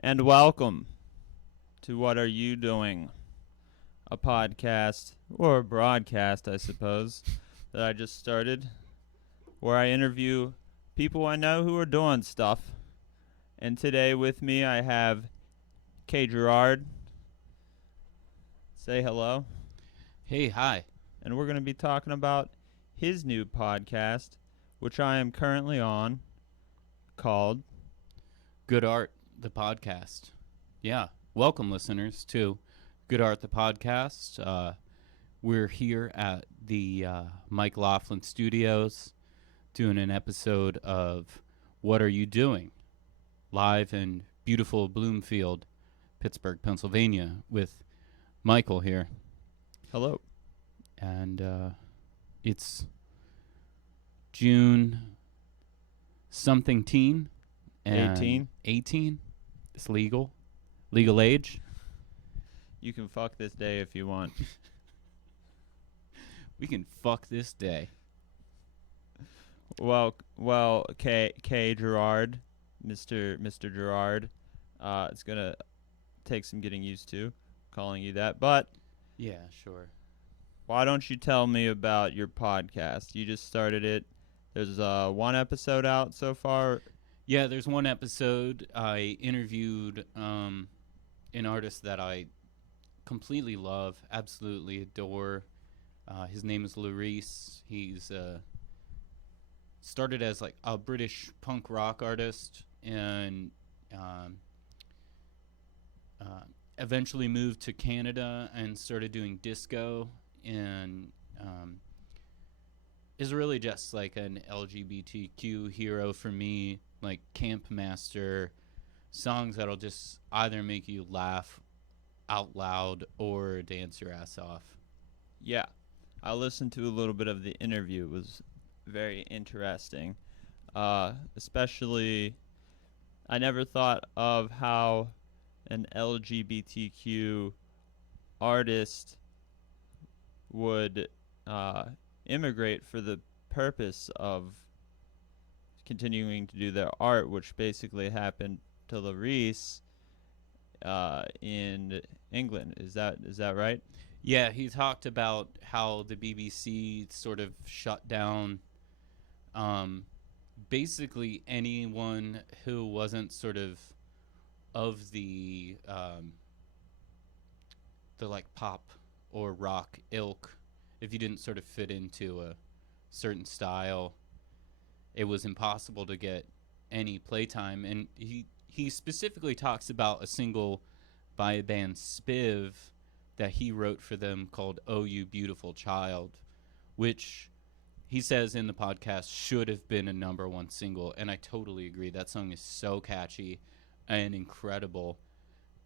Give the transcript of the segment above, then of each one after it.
And welcome to What Are You Doing? A podcast, or a broadcast, I suppose, that I just started, where I interview people I know who are doing stuff. And today with me I have K Gerard. Say hello. Hey, hi. And we're going to be talking about his new podcast, which I am currently on, called Good Art, the podcast. Yeah, welcome listeners to Good Art, the podcast. We're here at the Mike Laughlin Studios doing an episode of What Are You Doing? Live in beautiful Bloomfield, Pittsburgh, Pennsylvania, with Michael here. Hello. And it's June something teen. And 18. 18. It's legal. Legal age. You can fuck this day if you want. We can fuck this day. Well, K Gerard, Mr. Gerard, it's gonna take some getting used to calling you that. But Yeah, sure. why don't you tell me about your podcast? You just started it. There's one episode out so far. Yeah, there's one episode I interviewed an artist that I completely love, absolutely adore. His name is Larice. He's started as like a British punk rock artist and eventually moved to Canada and started doing disco and is really just like an LGBTQ hero for me, like camp master songs that'll just either make you laugh out loud or dance your ass off. Yeah, I listened to a little bit of the interview. It was very interesting. Especially, I never thought of how an LGBTQ artist would immigrate for the purpose of continuing to do their art, which basically happened to Larice in England. Is that right? Yeah, he talked about how the BBC sort of shut down basically anyone who wasn't sort of the like pop or rock ilk. If you didn't sort of fit into a certain style, it was impossible to get any playtime. And he specifically talks about a single by a band Spiv that he wrote for them called "Oh You Beautiful Child," which he says in the podcast should have been a number one single. And I totally agree. That song is so catchy and incredible.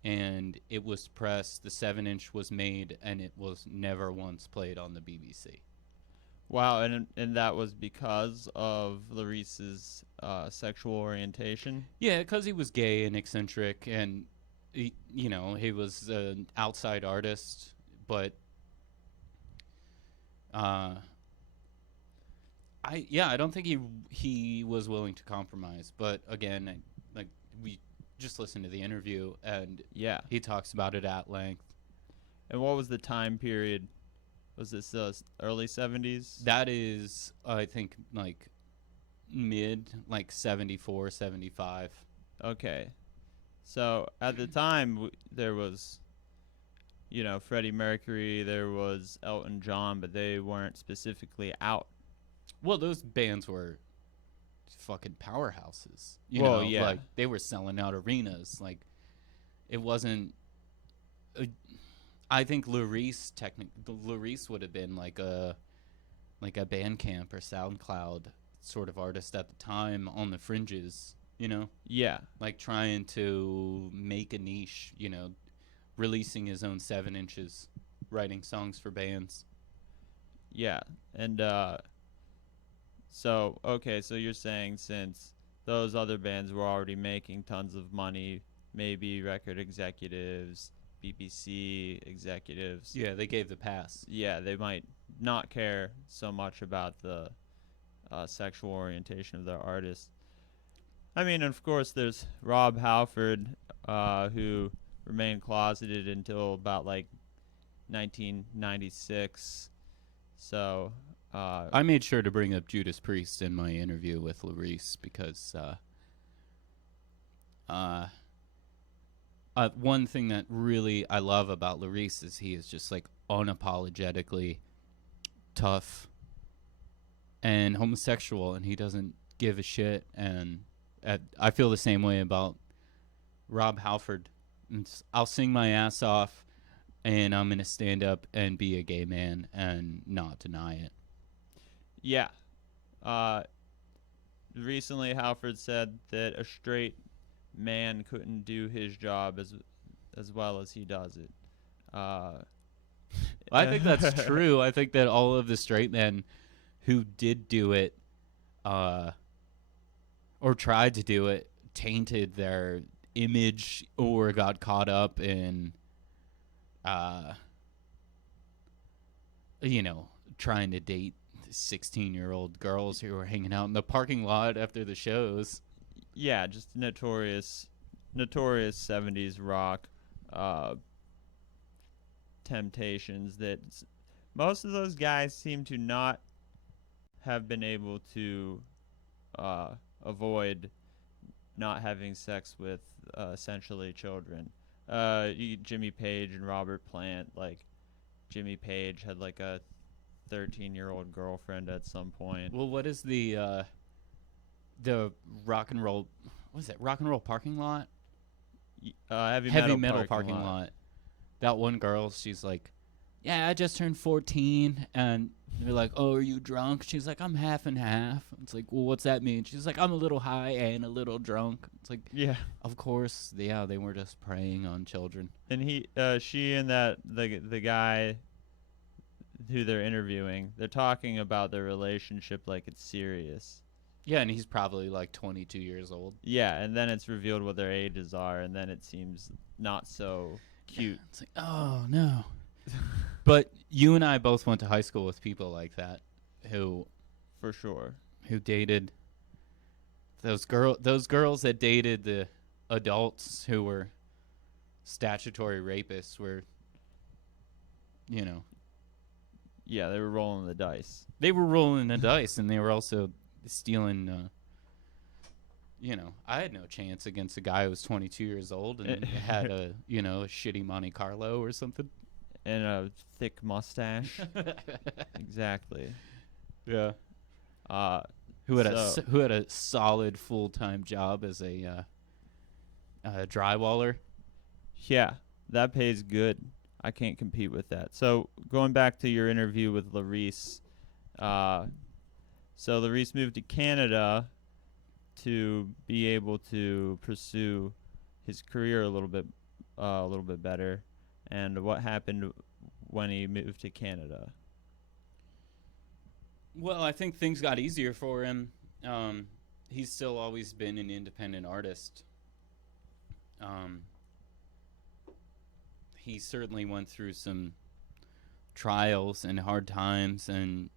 And it was pressed, the 7-inch was made, and it was never once played on the BBC. Wow, and that was because of Larice's sexual orientation. Yeah, because he was gay and eccentric, and he was an outside artist, but I don't think he was willing to compromise. But again, like we just listened to the interview, and Yeah. he talks about it at length. And what was the time period? Was this early 70s? That is, I think, like mid, like 74, 75. Okay. So at the time, there was, Freddie Mercury, there was Elton John, but they weren't specifically out. Well, those bands were fucking powerhouses. Yeah. Like they were selling out arenas. Like it wasn't. I think Larice would have been like a Bandcamp or SoundCloud sort of artist at the time on the fringes. Yeah. Like trying to make a niche. Releasing his own 7 inches, writing songs for bands. Yeah. And so you're saying since those other bands were already making tons of money, maybe record executives, BBC executives, Yeah, they gave the pass. yeah, they might not care so much about the sexual orientation of their artist. I mean, of course, there's Rob Halford, who remained closeted until about like 1996. So, I made sure to bring up Judas Priest in my interview with Larice because one thing that really I love about Larice is he is just like unapologetically tough and homosexual, and he doesn't give a shit. And I feel the same way about Rob Halford. I'll sing my ass off, and I'm gonna stand up and be a gay man and not deny it. yeah. Recently, Halford said that a straight man couldn't do his job as well as he does it. I think that's true. I think that all of the straight men who did do it, or tried to do it, tainted their image or got caught up in, trying to date 16-year-old girls who were hanging out in the parking lot after the shows. Yeah, just notorious 70s rock temptations that most of those guys seem to not have been able to avoid not having sex with essentially children. Jimmy Page and Robert Plant, like Jimmy Page had like a 13-year-old girlfriend at some point. Well, what is the rock and roll? What is it? Rock and roll parking lot? Heavy metal parking lot. That one girl, she's like, yeah, I just turned 14, and they're like, oh, are you drunk? She's like, I'm half and half. It's like, well, what's that mean? She's like, I'm a little high and a little drunk. It's like, Yeah. Of course, yeah, they were just preying on children. And she and the guy who they're interviewing, they're talking about their relationship like it's serious. Yeah, and he's probably like 22 years old. Yeah, and then it's revealed what their ages are, and then it seems not so cute. It's like, oh, no. But you and I both went to high school with people like that who For sure. who dated those girls that dated the adults who were statutory rapists were, Yeah, they were rolling the dice. they were rolling the dice, and they were also stealing. I had no chance against a guy who was 22 years old and had a shitty Monte Carlo or something. And a thick mustache. Exactly. Yeah. Who had a solid full-time job as a drywaller. Yeah, that pays good. I can't compete with that. So going back to your interview with Larice, so Larice moved to Canada to be able to pursue his career a little bit better. And what happened when he moved to Canada? Well, I think things got easier for him. He's still always been an independent artist. He certainly went through some trials and hard times and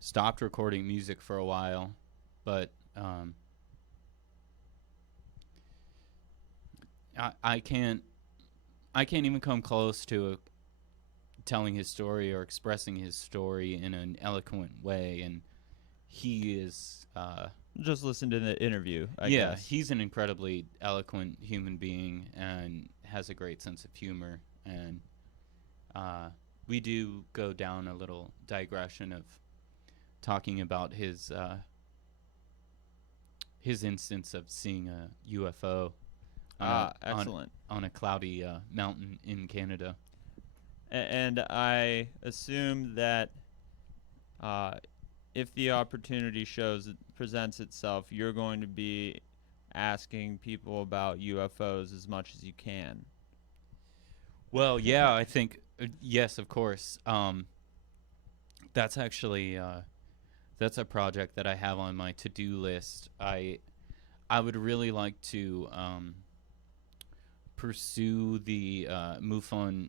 stopped recording music for a while. But I can't even come close to telling his story or expressing his story in an eloquent way, and he is Just listen to the interview, I guess. He's an incredibly eloquent human being and has a great sense of humor, and we do go down a little digression of talking about his instance of seeing a UFO excellent. on a cloudy mountain in Canada. And I assume that if the opportunity presents itself, you're going to be asking people about UFOs as much as you can. Well, yeah, I think yes, of course. That's actually that's a project that I have on my to-do list. I would really like to pursue the MUFON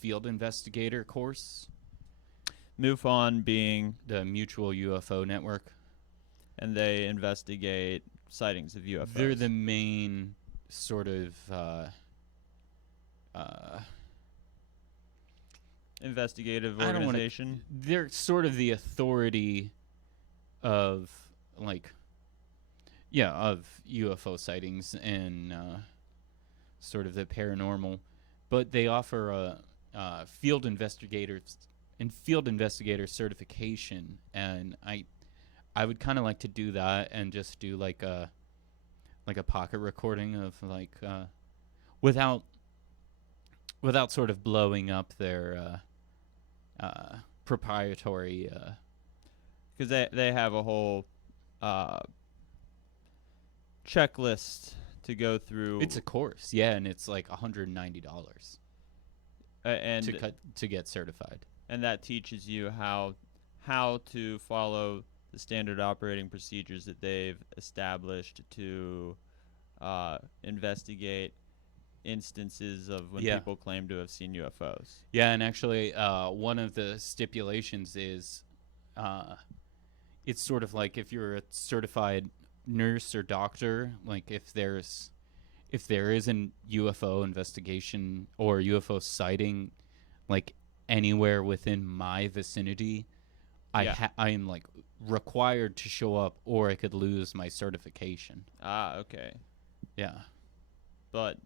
field investigator course. MUFON being The Mutual UFO Network. and they investigate sightings of UFOs. They're the main sort of investigative I don't want to. organization. They're sort of the authority of like, yeah, of UFO sightings and sort of the paranormal, but they offer a field investigator certification, and I would kind of like to do that and just do like a pocket recording of like without sort of blowing up their proprietary Because they have a whole checklist to go through. It's a course, yeah, and it's like $190 and to get certified. And that teaches you how to follow the standard operating procedures that they've established to investigate instances of when people claim to have seen UFOs. Yeah, and actually, one of the stipulations is it's sort of like if you're a certified nurse or doctor, like if there is an UFO investigation or UFO sighting, like anywhere within my vicinity, I am like required to show up, or I could lose my certification. Ah, okay. Yeah, but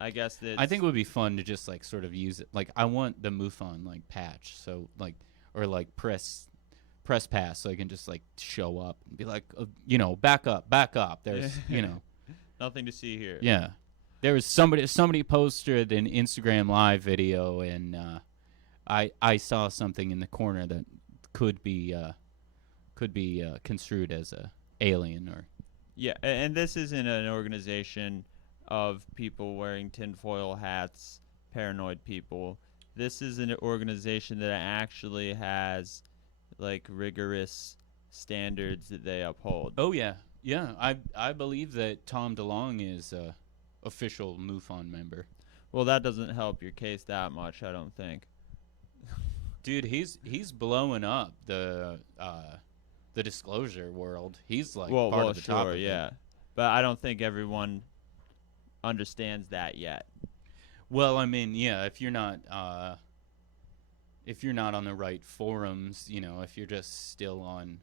I guess that I think it would be fun to just like sort of use it. Like I want the MUFON like patch, so like or like press pass, so I can just like show up and be like, back up. There's nothing to see here. Yeah, there was somebody posted an Instagram live video, and I saw something in the corner that could be construed as a alien or. Yeah, and this isn't an organization of people wearing tinfoil hats, paranoid people. This is an organization that actually has like rigorous standards that they uphold. Oh yeah. I believe that Tom DeLonge is a official MUFON member. Well, that doesn't help your case that much, I don't think. Dude, he's blowing up the disclosure world. He's like part of the top of yeah. it. But I don't think everyone understands that yet. Well, I mean, yeah, if you're not on the right forums, if you're just still on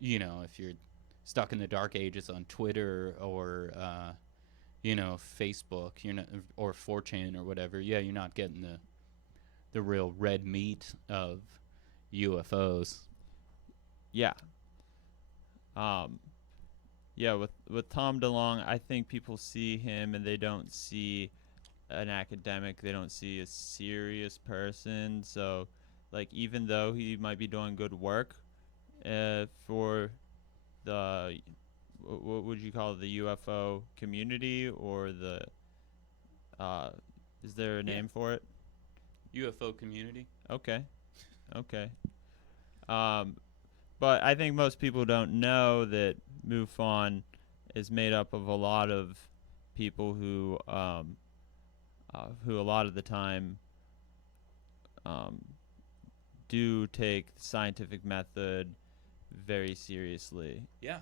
if you're stuck in the dark ages on Twitter or Facebook, you're not, or 4chan or whatever, you're not getting the real red meat of UFOs. Yeah. With Tom DeLonge, I think people see him and they don't see an academic. They don't see a serious person. So, like, even though he might be doing good work for the, what would you call it, the UFO community, or the, is there a name for it? UFO community. Okay. But I think most people don't know that MUFON is made up of a lot of people who a lot of the time do take the scientific method very seriously. Yeah.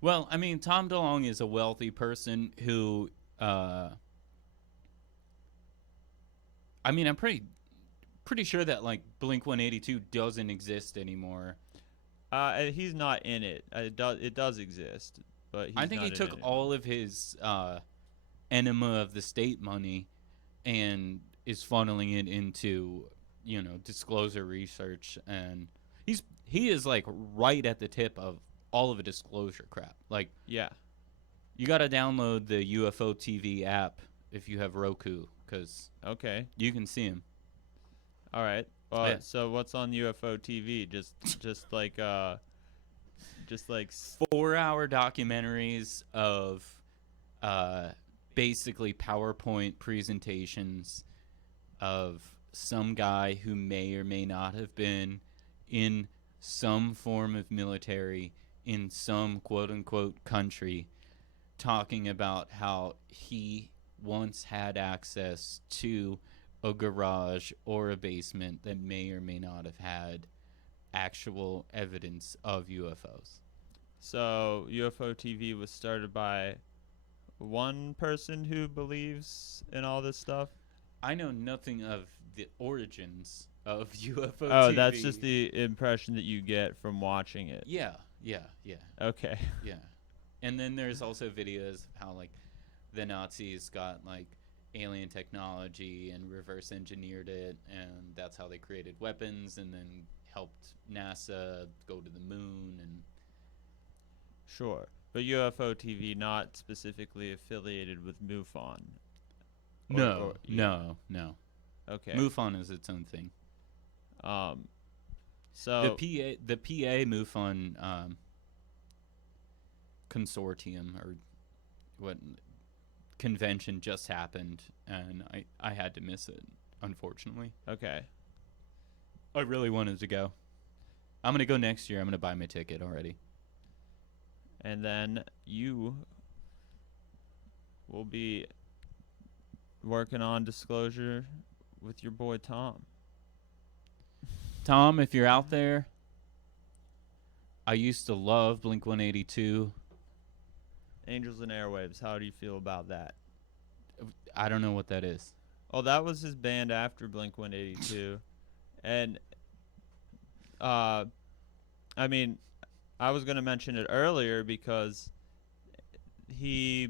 Well, I mean, Tom DeLonge is a wealthy person who, I'm pretty sure that like Blink-182 doesn't exist anymore. He's not in it. It does exist, but he's I think not he took all of his enema of the state money and is funneling it into disclosure research, and he is like right at the tip of all of the disclosure crap. Like, yeah, you got to download the UFO TV app if you have Roku, because you can see him. All right. So what's on UFO TV? Just like 4-hour documentaries of basically PowerPoint presentations of some guy who may or may not have been in some form of military in some quote-unquote country, talking about how he once had access to a garage or a basement that may or may not have had actual evidence of UFOs. So UFO TV was started by one person who believes in all this stuff. I know nothing of the origins of UFO Oh, TV. that's just the impression that you get from watching it. Yeah. Okay. Yeah. And then there's also videos of how like the Nazis got like alien technology and reverse engineered it, and that's how they created weapons and then helped NASA go to the moon. And Sure. But UFO TV not specifically affiliated with MUFON. no. Okay. MUFON is its own thing. So The PA MUFON consortium or what convention just happened, and I had to miss it, unfortunately. okay. I really wanted to go. I'm gonna go next year. I'm gonna buy my ticket already. And then you will be working on disclosure with your boy Tom. Tom, if you're out there, I used to love Blink 182. Angels and Airwaves. How do you feel about that? I don't know what that is. Oh, that was his band after Blink 182. And I mean, I was going to mention it earlier because he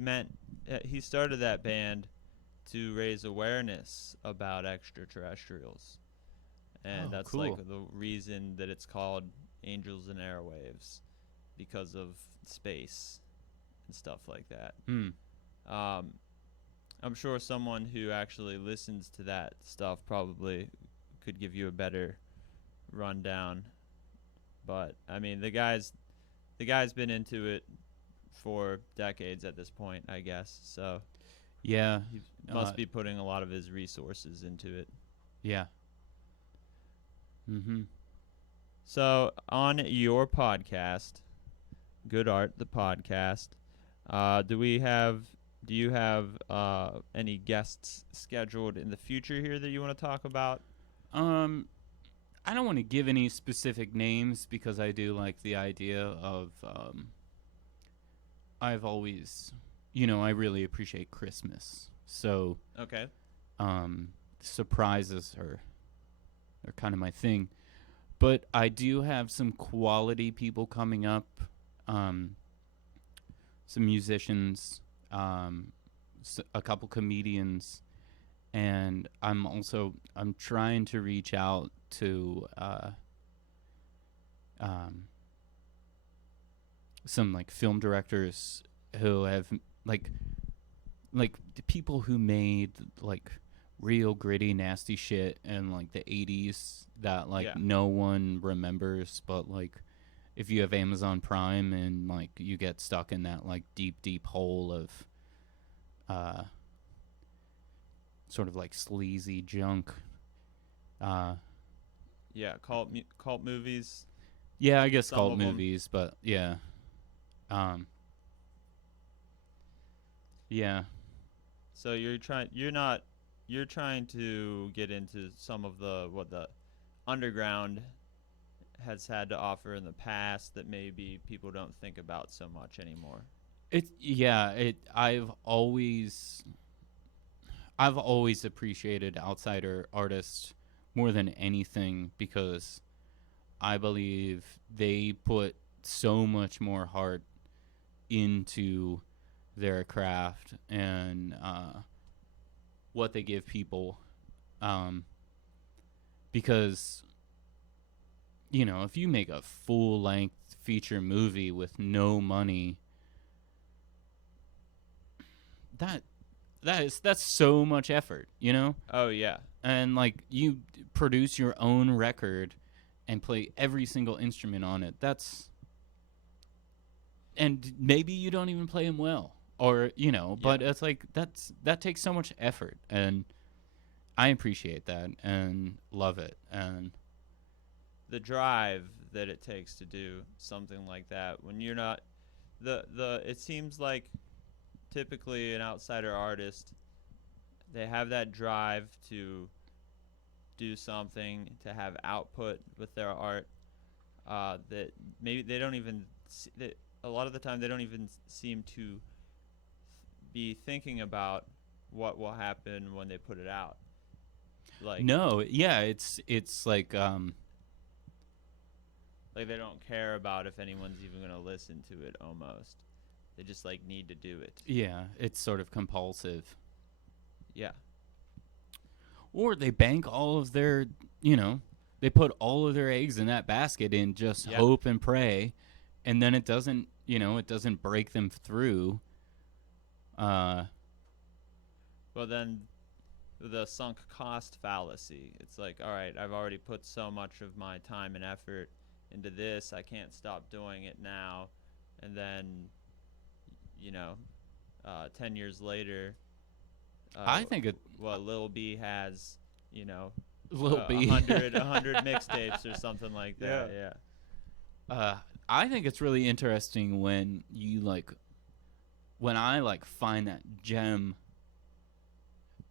started that band to raise awareness about extraterrestrials. And that's cool. like the reason that it's called Angels and Airwaves, because of space and stuff like that. I'm sure someone who actually listens to that stuff probably could give you a better rundown. But I mean, the guy's been into it for decades at this point, I guess. So Yeah. he must be putting a lot of his resources into it. Yeah. So on your podcast, Good Art, the podcast, do you have any guests scheduled in the future here that you want to talk about? I don't want to give any specific names because I do like the idea of I've always, I really appreciate Christmas. So Okay. surprises are kind of my thing. But I do have some quality people coming up, some musicians, a couple comedians, and I'm trying to reach out to some like film directors who have like the people who made like real gritty nasty shit in like the 80s that like no one remembers, but like if you have Amazon Prime and like you get stuck in that like deep hole of sort of like sleazy junk, cult movies. Yeah, I guess cult movies, but yeah. Yeah. So you're trying to get into some of what the underground has had to offer in the past that maybe people don't think about so much anymore. I've always appreciated outsider artists more than anything because I believe they put so much more heart into their craft and what they give people, because if you make a full-length feature movie with no money, that's so much effort, Oh yeah. and like you produce your own record and play every single instrument on it. And maybe you don't even play them well, or but it's like that takes so much effort, and I appreciate that and love it. And the drive that it takes to do something like that when you're not it seems like typically an outsider artist, they have that drive to do something, to have output with their art, that maybe they don't even a lot of the time they don't even seem to be thinking about what will happen when they put it out. Like No, yeah, it's like they don't care about if anyone's even going to listen to it almost. They just like need to do it. yeah, it's sort of compulsive. Yeah. Or they bank all of their, they put all of their eggs in that basket and just hope and pray, and then it doesn't, it doesn't break them through. Well, then the sunk cost fallacy. It's like, all right, I've already put so much of my time and effort into this. I can't stop doing it now. And then, 10 years later, I think it. Lil B has, Lil B. 100 mixtapes or something like that. Yeah. I think it's really interesting when when I find that gem,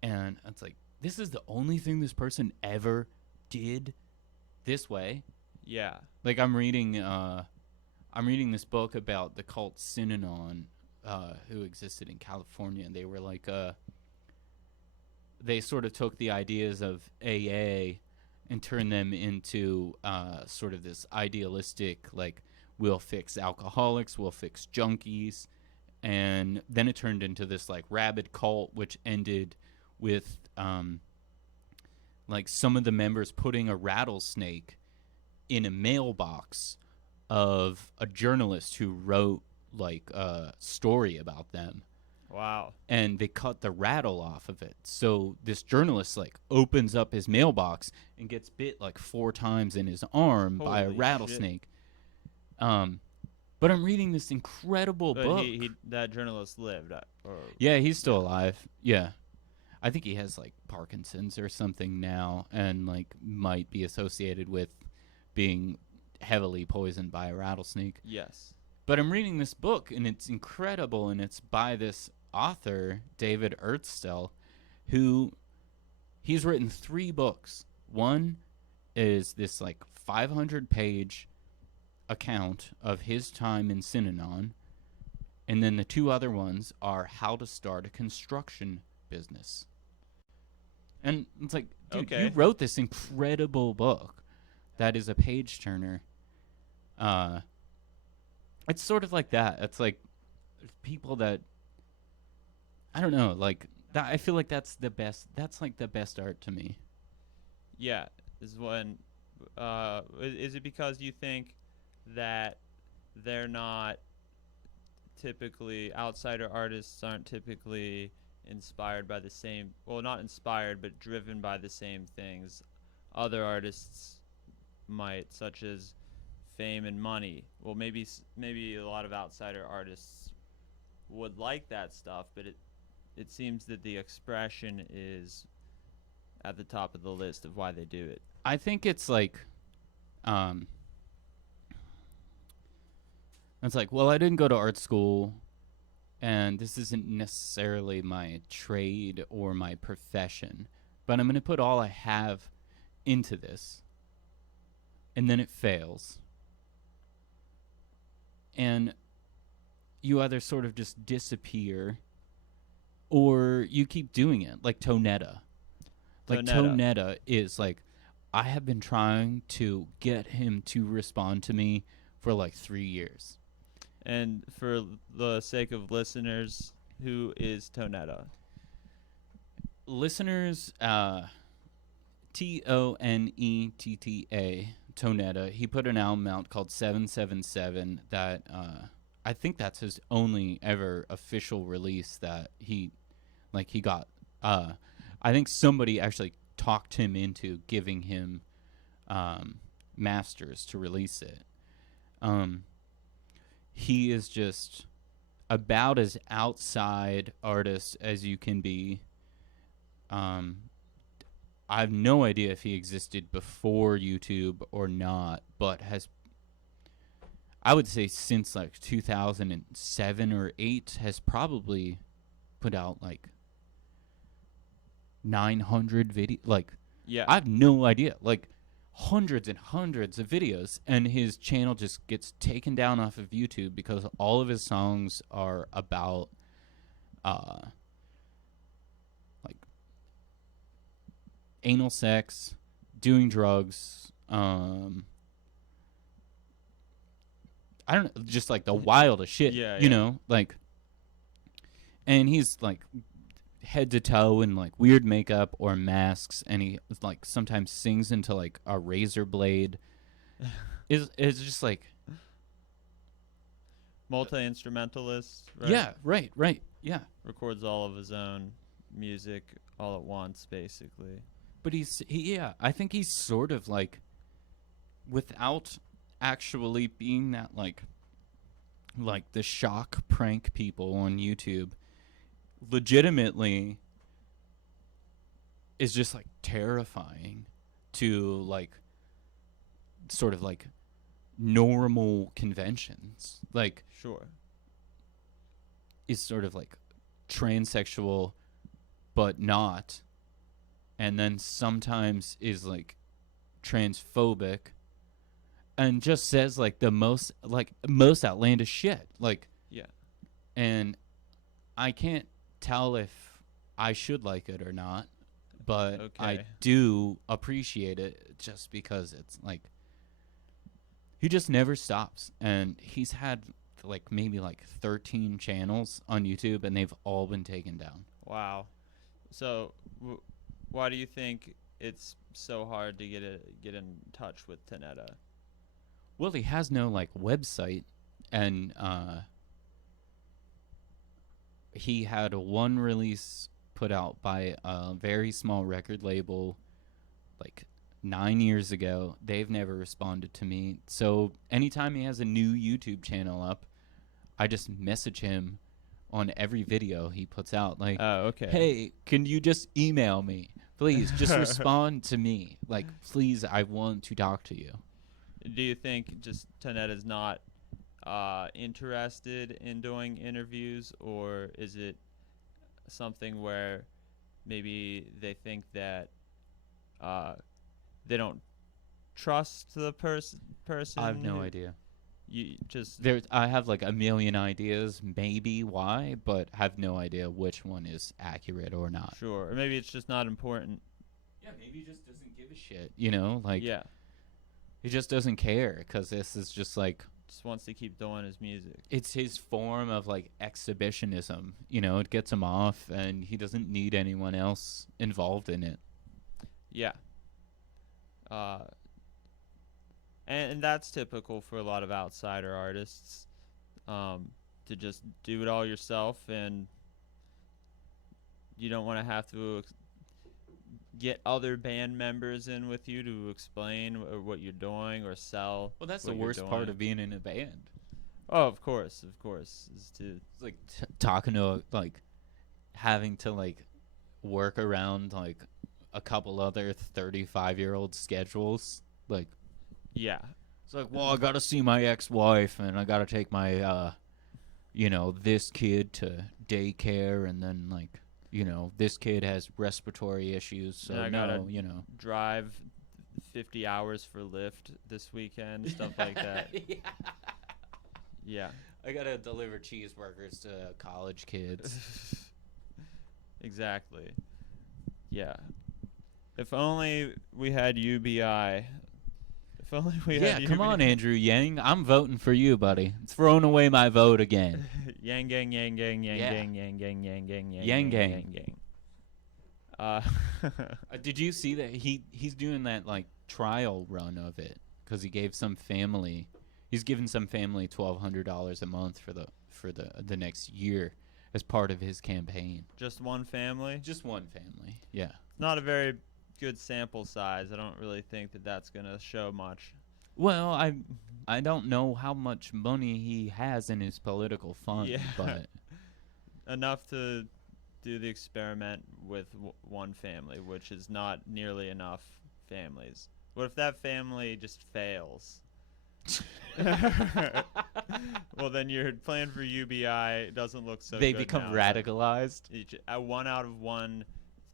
and it's like, this is the only thing this person ever did this way. Yeah. Like I'm reading this book about the cult Synanon, who existed in California, and they were like, they sort of took the ideas of AA and turned them into sort of this idealistic, like, we'll fix alcoholics, we'll fix junkies, and then it turned into this like rabid cult, which ended with like some of the members putting a rattlesnake in a mailbox of a journalist who wrote like a story about them. Wow. And they cut the rattle off of it. So this journalist like opens up his mailbox and gets bit like 4 times in his arm by a rattlesnake. But I'm reading this incredible book. That journalist lived. Yeah, he's still alive. Yeah. I think he has like Parkinson's or something now, and like might be associated with being heavily poisoned by a rattlesnake. Yes. But I'm reading this book, and it's incredible, and it's by this author, David Ertzell, who he's written 3 books. One is this like 500-page account of his time in Synanon, and then the 2 other ones are how to start a construction business. And it's like, dude, okay, you wrote this incredible book that is a page turner. It's sort of like that. It's like people that, I don't know, like that. I feel like that's the best. That's like the best art to me. Yeah, is when. Is it because you think that they're not typically, outsider artists aren't typically inspired by the same, well, not inspired, but driven by the same things other artists might, such as fame and money? Well, maybe a lot of outsider artists would like that stuff, but it seems that the expression is at the top of the list of why they do it. I think it's like, it's like, well, I didn't go to art school, and this isn't necessarily my trade or my profession, but I'm going to put all I have into this, and then it fails. And you either sort of just disappear, or you keep doing it, like Tonetta. Like Tonetta is like, I have been trying to get him to respond to me for like 3 years. And for the sake of listeners, who is Tonetta? Listeners, Tonetta, Tonetta. He put an album out called 777 that I think that's his only ever official release that he got. I think somebody actually talked him into giving him masters to release it. He is just about as outside artist as you can be. I have no idea if he existed before YouTube or not, but has, I would say since like 2007 or 8, has probably put out like 900 videos. Like, yeah, I have no idea. Like, hundreds and hundreds of videos, and his channel just gets taken down off of YouTube because all of his songs are about like anal sex, doing drugs, I don't know, just like the wildest shit, Yeah, you yeah. know, like, and he's like head to toe in like weird makeup or masks, and he like sometimes sings into like a razor blade. It's just like, Multi-instrumentalist, right? yeah, right, yeah. Records all of his own music all at once, basically. But yeah, I think he's sort of like, without actually being that like the shock prank people on YouTube, legitimately is just like terrifying to like sort of like normal conventions. Like, Sure. is sort of like transsexual but not, and then sometimes is like transphobic and just says like the most outlandish shit, like, Yeah. and I can't tell if I should like it or not, but I Okay. do appreciate it just because it's like he just never stops, and he's had like maybe like 13 channels on YouTube, and they've all been taken down. Wow. So, why do you think it's so hard to get in touch with Tonetta? Well, he has no like website, and he had one release put out by a very small record label like 9 years ago. They've never responded to me. So anytime he has a new YouTube channel up, I just message him on every video he puts out. Like, Oh, okay. hey, can you just email me? Please, just respond to me. Like, please, I want to talk to you. Do you think just Tonetta's not interested in doing interviews, or is it something where maybe they think that they don't trust the person? I have no idea. You just I have like a million ideas, maybe why, but have no idea which one is accurate or not. sure, or maybe it's just not important. Yeah, maybe he just doesn't give a shit, you know? Like, Yeah, he just doesn't care, because this is just like, just wants to keep doing his music. it's his form of like exhibitionism, you know? It gets him off, and he doesn't need anyone else involved in it. Yeah. And that's typical for a lot of outsider artists, to just do it all yourself, and you don't want to have to get other band members in with you to explain what you're doing or sell. Well, that's what the you're worst doing. part of being in a band. Oh, of course, is to It's like talking to, like, having to, like, work around, like, a couple other 35-year-old schedules. Like, yeah. it's like, well, I gotta see my ex-wife, and I gotta take my, this kid to daycare, and then, like, this kid has respiratory issues, so And I gotta no. drive 50 hours for Lyft this weekend, stuff like that. Yeah. Yeah. I gotta deliver cheeseburgers to college kids. Exactly. Yeah. If only we had UBI. If only we had UBI. Come on, Andrew Yang. I'm voting for you, buddy. Throwing away my vote again. Yang gang, yang gang, yang Yeah. gang, yang gang, yang gang, Yang gang. yang gang. Did you see that he's doing that like trial run of it, because he gave some family, he's given some family $1,200 a month for the next year as part of his campaign. Just one family? Just one family. Yeah. Not a very good sample size. I don't really think that that's going to show much. Well, I don't know how much money he has in his political fund, Yeah. but Enough to do the experiment with one family, which is not nearly enough families. What if that family just fails? Well, then your plan for UBI doesn't look so they good become now. radicalized. One out of one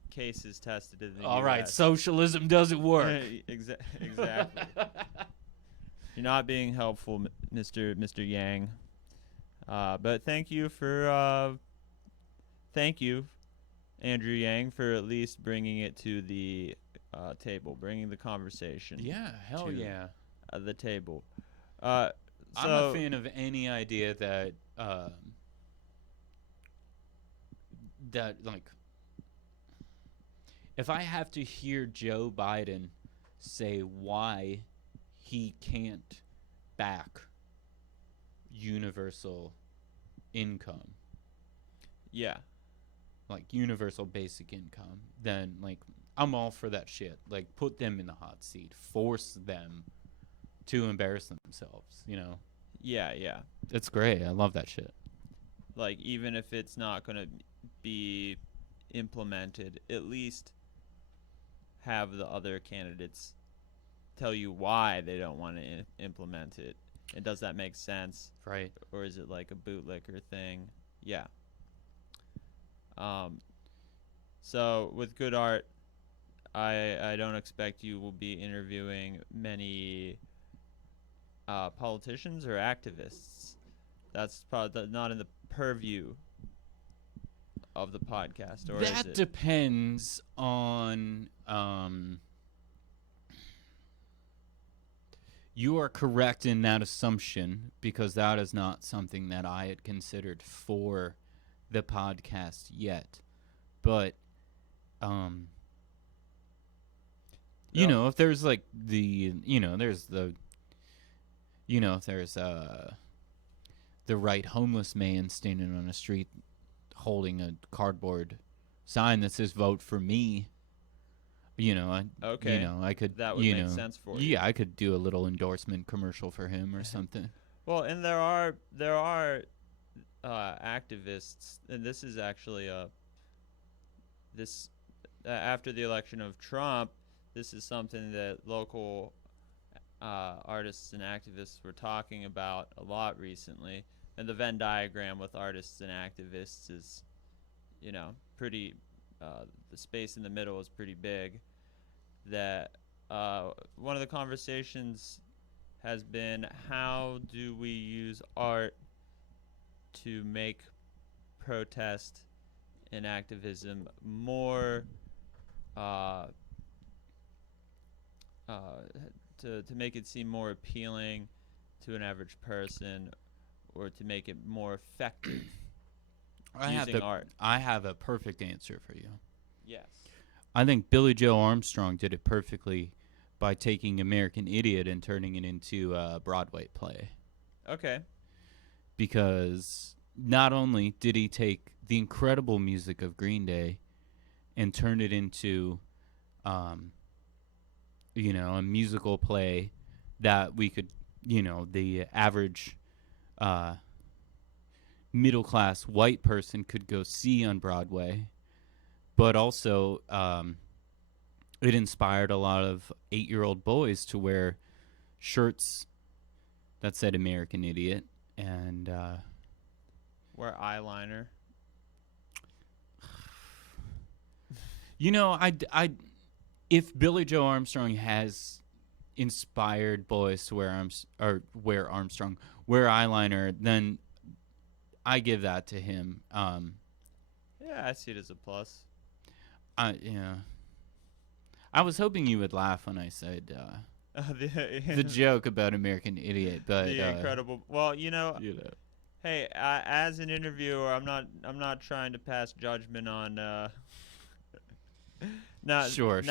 cases tested in the All right, US. socialism doesn't work. Exactly. You're not being helpful, Mr. Yang. But thank you, Andrew Yang, for at least bringing it to the table, bringing the conversation. Yeah, hell to, yeah. The table. I'm a fan of any idea that like, if I have to hear Joe Biden say why he can't back universal income, Yeah. like universal basic income, then like I'm all for that shit. Like, put them in the hot seat, force them to embarrass themselves, you know? Yeah, yeah. It's great. I love that shit. Like, even if it's not going to be implemented, at least have the other candidates tell you why they don't want to implement it. And does that make sense? Right. Or is it like a bootlicker thing? Yeah. So with good art, I don't expect you will be interviewing many politicians or activists. That's probably not in the purview of the podcast, or is That it? depends on. You are correct in that assumption, because that is not something that I had considered for the podcast yet. But, you Yep. know, if there's like if there's the right homeless man standing on a street holding a cardboard sign that says "Vote for me," Okay. I could, That would make sense for you. Yeah, I could do a little endorsement commercial for him or something. Well, and there are activists, and this is actually after the election of Trump, this is something that local artists and activists were talking about a lot recently. And the Venn diagram with artists and activists is, pretty. The space in the middle is pretty big. That one of the conversations has been, how do we use art to make protest and activism more to make it seem more appealing to an average person, or to make it more effective using art? I have a perfect answer for you. Yes. I think Billy Joe Armstrong did it perfectly by taking American Idiot and turning it into a Broadway play. Okay. Because not only did he take the incredible music of Green Day and turn it into, a musical play that we could, the average middle-class white person could go see on Broadway, but also it inspired a lot of 8-year-old boys to wear shirts that said American Idiot and Wear eyeliner. If Billy Joe Armstrong has inspired boys to wear eyeliner, then I give that to him. Yeah, I see it as a plus. I was hoping you would laugh when I said the joke about American Idiot, but the incredible. Well, hey, as an interviewer, I'm not trying to pass judgment on. Sure.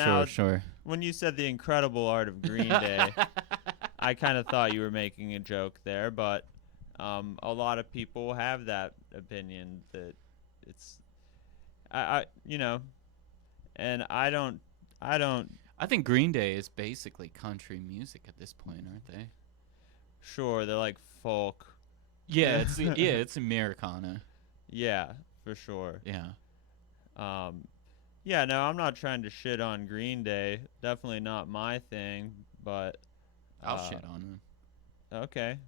When you said the incredible art of Green Day, I kind of thought you were making a joke there, but a lot of people have that opinion that it's, and I don't. I think Green Day is basically country music at this point, aren't they? Sure, they're like folk. Yeah, it's Americana. Yeah, for sure. Yeah. Yeah, no, I'm not trying to shit on Green Day. Definitely not my thing, but I'll shit on them. Okay.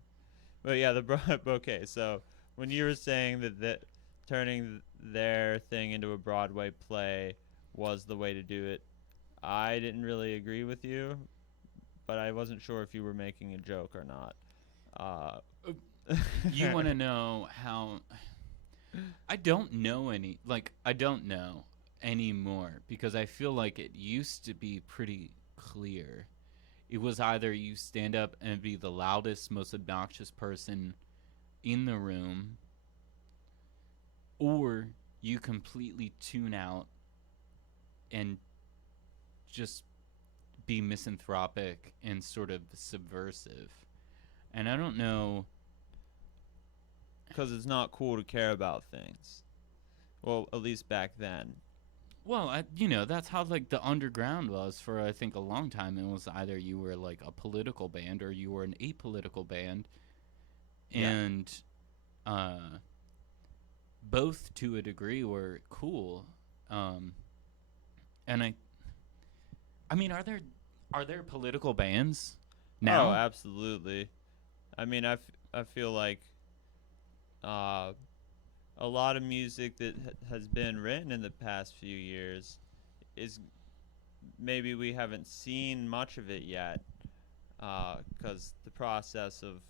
But yeah, okay, so when you were saying that turning their thing into a Broadway play was the way to do it. I didn't really agree with you, but I wasn't sure if you were making a joke or not. You want to know how? I don't know any. Like, I don't know anymore because I feel like it used to be pretty clear. It was either you stand up and be the loudest, most obnoxious person in the room, or you completely tune out and just be misanthropic and sort of subversive. And I don't know. Because it's not cool to care about things. Well, at least back then. Well, that's how like the underground was for I think a long time. It was either you were like a political band or you were an apolitical band, Yeah. and both to a degree were cool. And I mean, are there political bands now? Oh, absolutely. I mean, I feel like a lot of music that has been written in the past few years is maybe we haven't seen much of it yet because the process of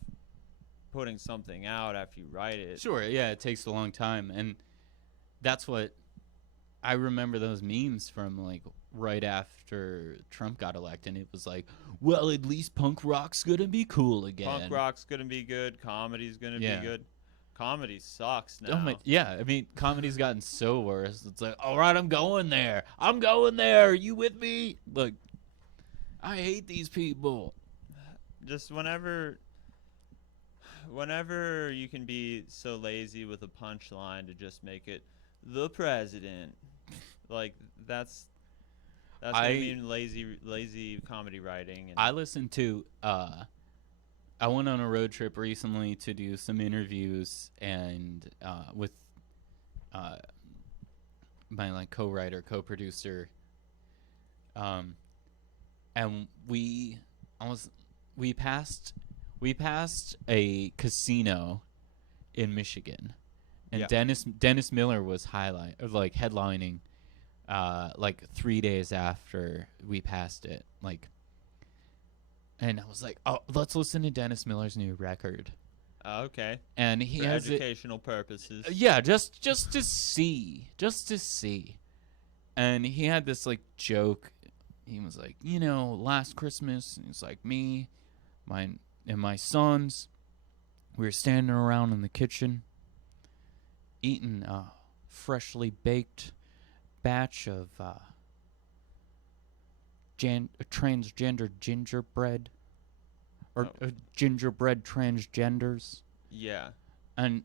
putting something out after you write it. Sure, yeah, it takes a long time, and that's what I remember those memes from like right after Trump got elected. It was like, well, at least punk rock's gonna be cool again. Punk rock's gonna be good. Comedy's gonna be good. Comedy sucks now. I mean, comedy's gotten so worse. It's like, all right, I'm going there. I'm going there. Are you with me? Look, I hate these people. Just whenever you can be so lazy with a punchline to just make it the president, like that's what I mean. Lazy comedy writing. And I listened to. I went on a road trip recently to do some interviews and with my like co-writer, co-producer, and we passed a casino in Michigan, and Dennis Miller was headlining like 3 days after we passed it, like. And I was like, "Oh, let's listen to Dennis Miller's new record." Okay. And he For has educational purposes. Yeah, just to see. And he had this like joke. He was like, last Christmas, it's like me, and my sons, we were standing around in the kitchen, eating a freshly baked batch of transgender gingerbread, or gingerbread transgenders. Yeah. And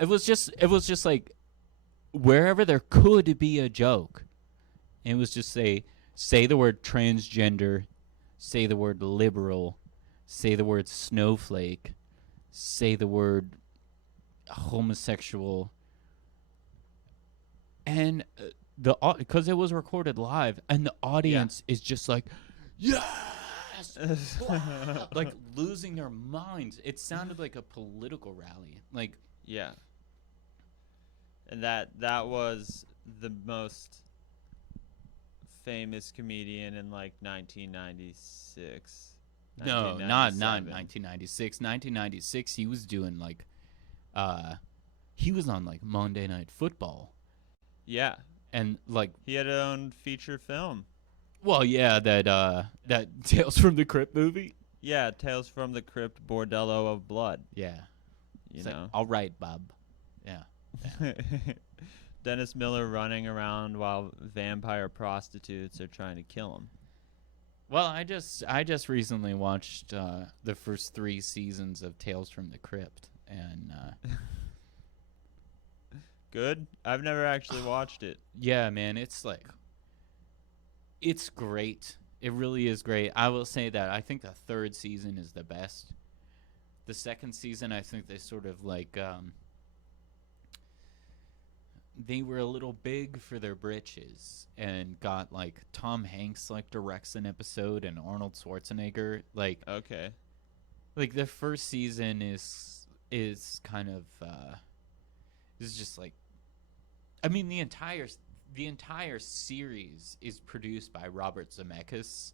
it was just like wherever there could be a joke, it was just say the word transgender, say the word liberal, say the word snowflake, say the word homosexual, and because it was recorded live, and the audience is just like, yes, like losing their minds. It sounded like a political rally. Like, yeah. And that was the most famous comedian in like 1996. No, not 1996. 1996, he was doing like, he was on like Monday Night Football. Yeah. And like he had his own feature film. Well, yeah, that Tales from the Crypt movie. Yeah, Tales from the Crypt, Bordello of Blood. Yeah, you know. Like, all right, Bob. Yeah. Dennis Miller running around while vampire prostitutes are trying to kill him. Well, I just recently watched the first 3 seasons of Tales from the Crypt, and good. I've never actually watched it. Yeah, man, it's great. It really is great. I will say that I think the 3rd season is the best. The 2nd season, I think they sort of like they were a little big for their britches and got like Tom Hanks like directs an episode and Arnold Schwarzenegger like. Okay. Like the first season is kind of is just like, I mean, the entire the entire series is produced by Robert Zemeckis.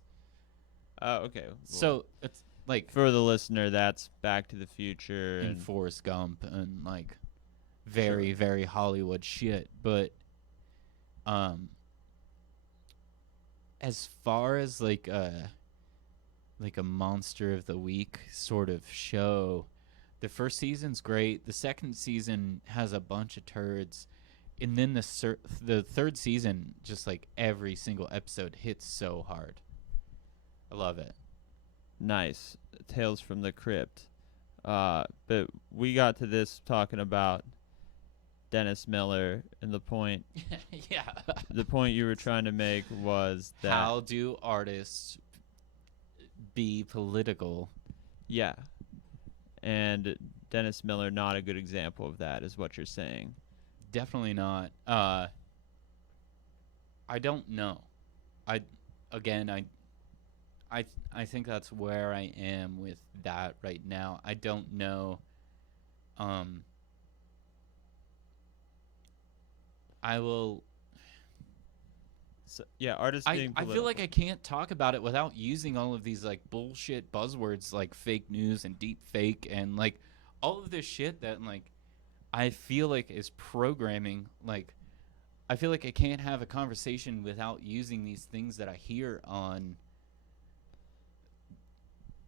Oh, okay. Well, So it's like for the listener, that's Back to the Future and and Forrest Gump and like very very Hollywood shit. But as far as like a Monster of the Week sort of show, the first season's great. The second season has a bunch of turds, and then the third season, just like every single episode hits so hard. I love it. nice Tales from the Crypt. But we got to this talking about Dennis Miller, and the point Yeah. you were trying to make was that How do artists be political? yeah, and Dennis Miller not a good example of that is what you're saying. Definitely not. I don't know. I think that's where I am with that right now. I don't know. I will. So, yeah, artists I being feel political. like I can't talk about it without using all of these like bullshit buzzwords like fake news and deep fake and like all of this shit that like I feel like is programming. Like I feel like I can't have a conversation without using these things that I hear on.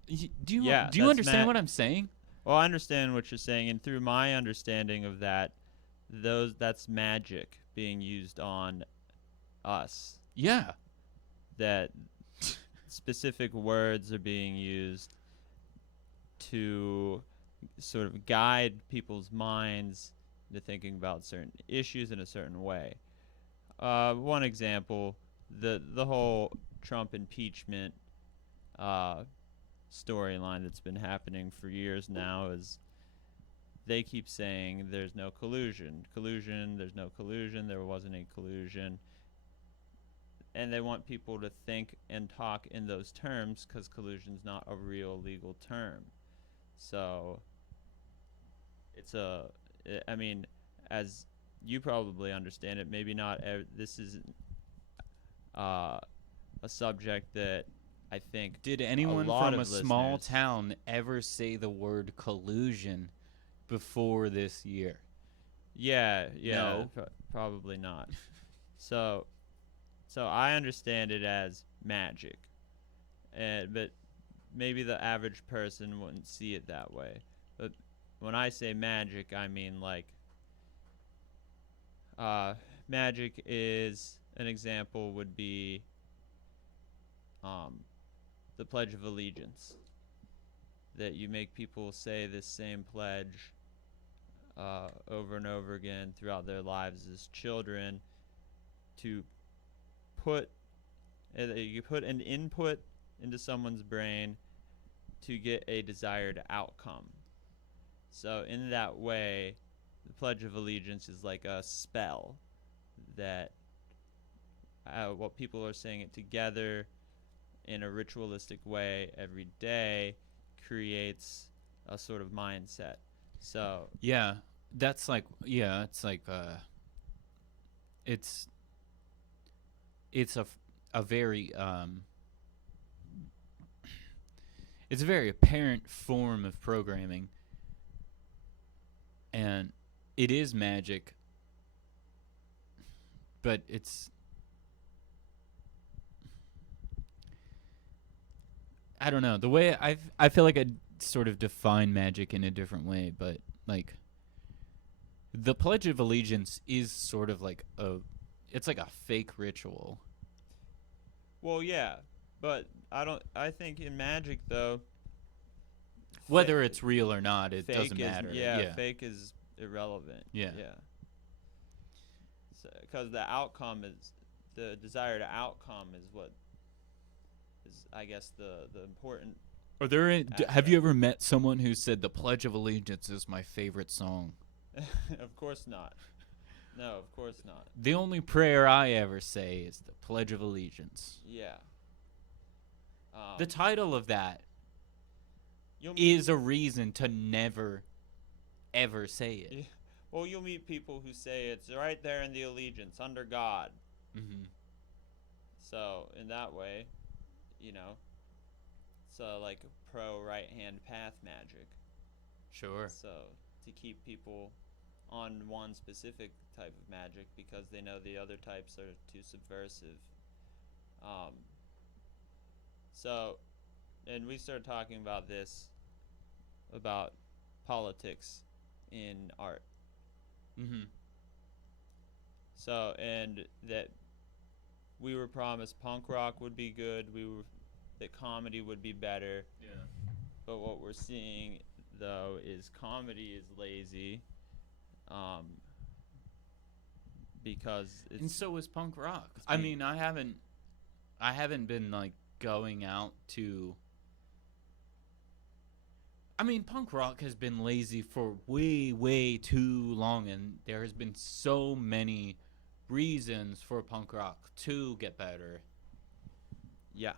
Do you understand what I'm saying? Well, I understand what you're saying, and through my understanding of that, that's magic being used on us. Yeah. That specific words are being used to sort of guide people's minds into thinking about certain issues in a certain way. One example, the whole Trump impeachment storyline that's been happening for years now is they keep saying there's no collusion, there's no collusion, there wasn't any collusion. And they want people to think and talk in those terms because collusion's not a real legal term. So I mean, as you probably understand it, maybe not. This isn't a subject that I think. Did anyone from a small town ever say the word collusion before this year? Yeah, No. Probably not. So I understand it as magic, but maybe the average person wouldn't see it that way. But when I say magic, I mean like magic is an example would be the Pledge of Allegiance, that you make people say this same pledge over and over again throughout their lives as children to you put an input into someone's brain to get a desired outcome. So in that way, the Pledge of Allegiance is like a spell that what people are saying it together in a ritualistic way every day creates a sort of mindset. So yeah, that's like it's like it's a very it's a very apparent form of programming, and it is magic, but it's I don't know the way I feel like I sort of define magic in a different way, but like the Pledge of Allegiance is sort of like it's like a fake ritual. well, yeah, but I think in magic though, whether it's real or not, it fake doesn't is, matter. Fake is irrelevant. Yeah. Because the desired outcome is what is, I guess, the important. Are there? Have you ever met someone who said the Pledge of Allegiance is my favorite song? Of course not. No, of course not. The only prayer I ever say is the Pledge of Allegiance. Yeah. The title of that is a reason to never, ever say it. Well, you'll meet people who say it's right there in the allegiance, under God. Mm-hmm. So, in that way, it's like pro right hand path magic. Sure. So, to keep people on one specific type of magic because they know the other types are too subversive. Um, so, and we started talking about this, about politics in art. Mm-hmm. So, and that we were promised punk rock would be good. That comedy would be better. Yeah. But what we're seeing though is comedy is lazy, um, because And it's so is punk rock. it's I being- mean, I haven't been like going out to. I mean, punk rock has been lazy for way, way too long, and there has been so many reasons for punk rock to get better. yeah.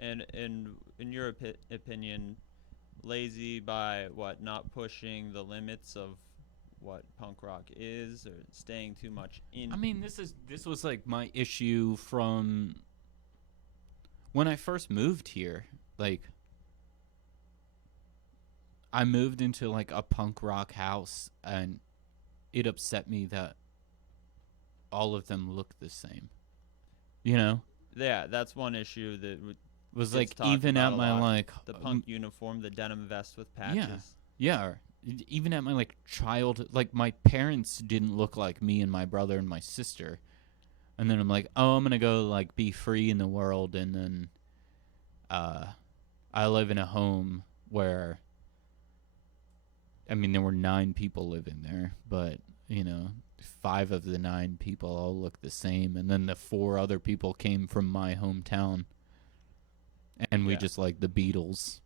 And in your opinion, lazy by what? Not pushing the limits of what punk rock is, or staying too much in. I mean, this was like my issue from when I first moved here. Like, I moved into like a punk rock house, and it upset me that all of them look the same. You know, Yeah, that's one issue that it was Gets like talked even about at a my lot. like the punk uniform, the denim vest with patches. yeah, even at my like like my parents didn't look like me and my brother and my sister, and then I'm like, oh, I'm gonna go like be free in the world, and then I live in a home where, I mean, there were 9 people living there, but 5 of the 9 people all look the same, and then the 4 other people came from my hometown, and we Yeah. just like the Beatles.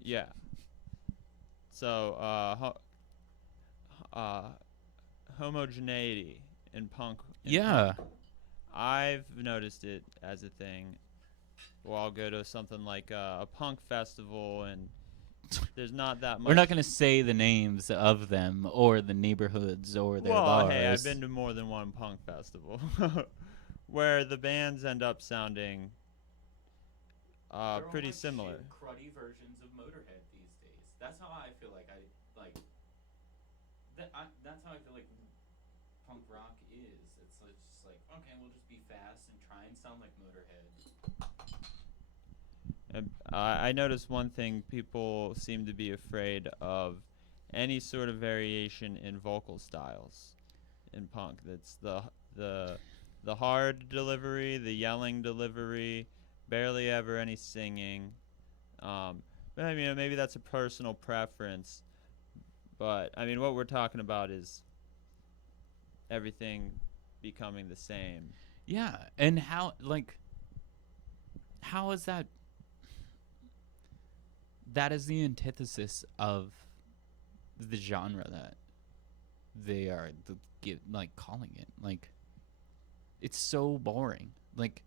Yeah. So, homogeneity in punk. Yeah. I've noticed it as a thing. Well, I'll go to something like a punk festival, and there's not that much. We're not going to say the names of them or the neighborhoods or their bars. Hey, I've been to more than one punk festival where the bands end up sounding pretty similar. Cruddy versions of Motorhead these days. That's how I feel like that's how I feel like punk rock is. It's just like, okay, we'll just be fast and try and sound like Motorhead. And I noticed one thing: people seem to be afraid of any sort of variation in vocal styles in punk. That's the hard delivery, the yelling delivery, barely ever any singing. But I mean, maybe that's a personal preference. But I mean, what we're talking about is everything becoming the same. Yeah, and how is that? That is the antithesis of the genre that they are calling it. Like, it's so boring. Like,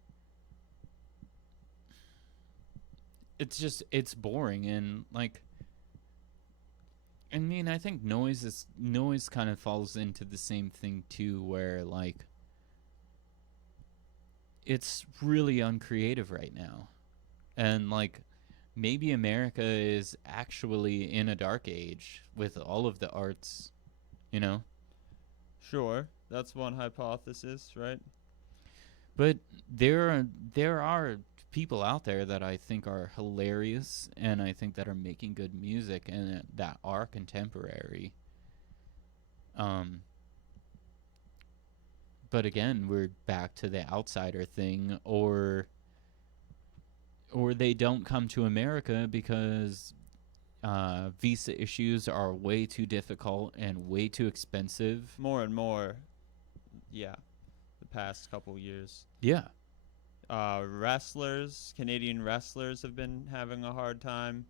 it's boring, and like, I mean, I think noise kind of falls into the same thing too, where like it's really uncreative right now, and like maybe America is actually in a dark age with all of the arts, Sure, that's one hypothesis, right? But there are people out there that I think are hilarious, and I think that are making good music and that are contemporary. But again, we're back to the outsider thing, or they don't come to America because visa issues are way too difficult and way too expensive. More and more, yeah, the past couple years. Yeah. Canadian wrestlers have been having a hard time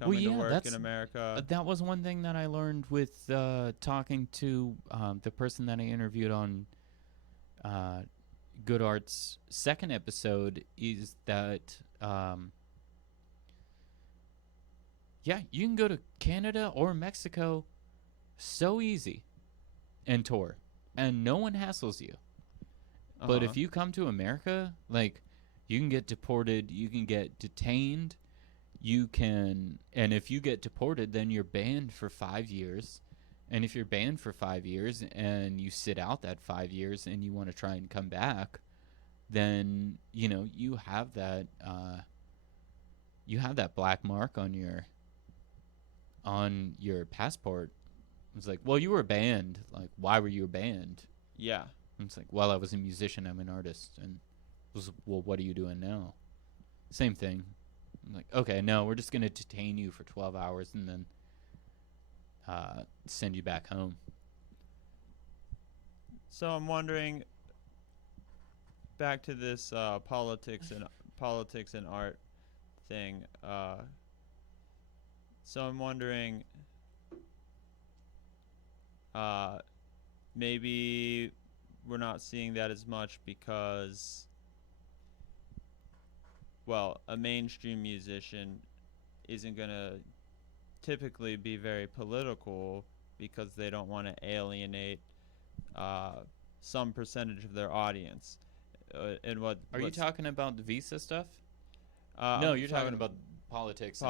coming to work in America. That was one thing that I learned with talking to the person that I interviewed on Good Art's second episode, is that you can go to Canada or Mexico so easy and tour, and no one hassles you. But if you come to America, like, you can get deported, you can get detained, and if you get deported, then you're banned for 5 years. And if you're banned for 5 years and you sit out that 5 years and you want to try and come back, then, you have that black mark on your passport. It's like, well, you were banned. Like, why were you banned? Yeah. And it's like, well, I was a musician, I'm an artist. And it was, well, what are you doing now? Same thing. I'm like, okay, no, we're just going to detain you for 12 hours and then send you back home. So I'm wondering, back to this politics and art thing. So I'm wondering, maybe we're not seeing that as much because, well, a mainstream musician isn't going to typically be very political because they don't want to alienate some percentage of their audience. And what Are you talking about the visa stuff? No, you're talking about politics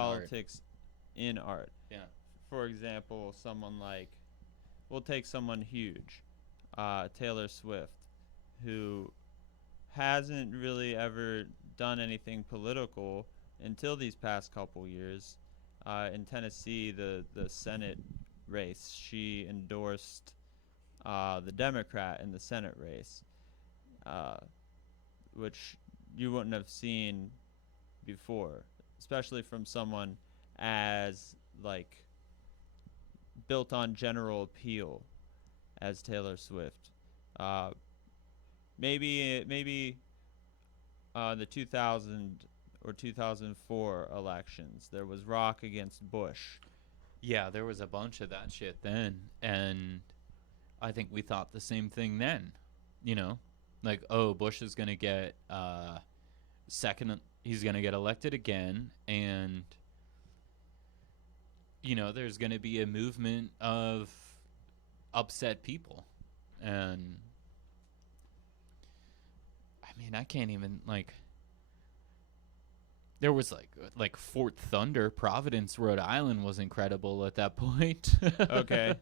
in art. Yeah. For example, we'll take someone huge, Taylor Swift, who hasn't really ever done anything political until these past couple years. In Tennessee, the Senate race, she endorsed the Democrat in the Senate race, which you wouldn't have seen before, especially from someone as, like, built on general appeal as Taylor Swift. Maybe the 2000 or 2004 elections, there was Rock against Bush. Yeah, there was a bunch of that shit then, and I think we thought the same thing then. Like, oh, Bush is gonna get second. He's gonna get elected again, and there's gonna be a movement of upset people, and I mean, I can't even, like. There was like Fort Thunder, Providence, Rhode Island was incredible at that point. Okay.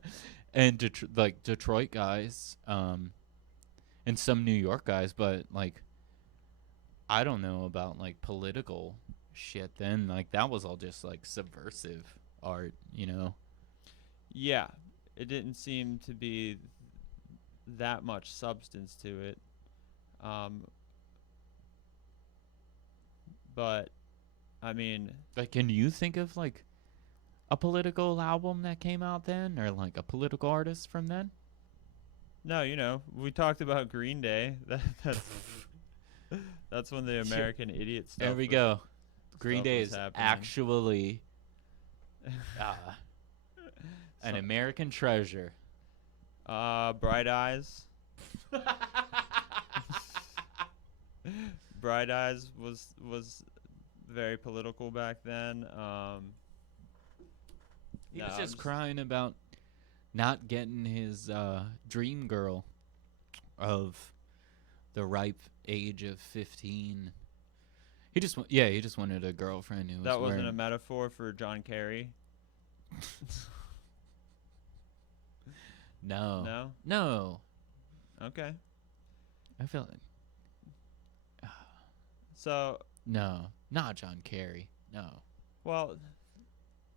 And Detroit guys, and some New York guys, but like, I don't know about like political shit then. Like, that was all just like subversive art, Yeah, it didn't seem to be that much substance to it. But I mean, like, can you think of like a political album that came out then, or like a political artist from then? no, we talked about Green Day. That's when the American Idiot stuff. There we go. Green Day is actually an American treasure. Bright Eyes. Bright Eyes was very political back then. He was just crying about not getting his dream girl of the ripe age of 15. He just wanted a girlfriend who was That wasn't a metaphor for John Kerry. No. Okay. I feel like so. No, not John Kerry. No. Well,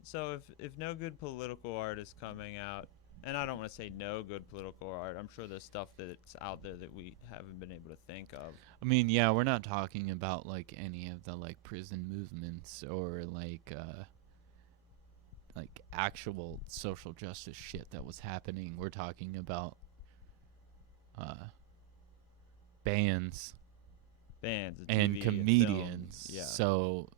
so if no good political art is coming out, and I don't want to say no good political art, I'm sure there's stuff that's out there that we haven't been able to think of. I mean, yeah, we're not talking about like any of the like prison movements or like actual social justice shit that was happening. We're talking about bands and TV, comedians. Yeah. So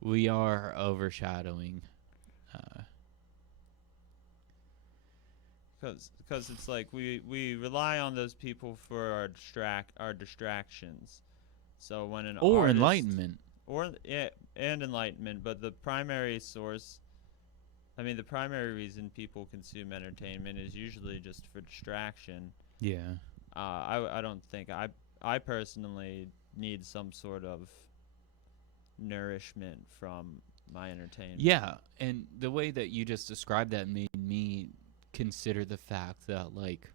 we are overshadowing because it's like we rely on those people for our distractions. So when an or artist, enlightenment and enlightenment, but the primary source I mean, the primary reason people consume entertainment is usually just for distraction. Yeah. I don't think I personally need some sort of nourishment from my entertainment. Yeah, and the way that you just described that made me consider the fact that, like,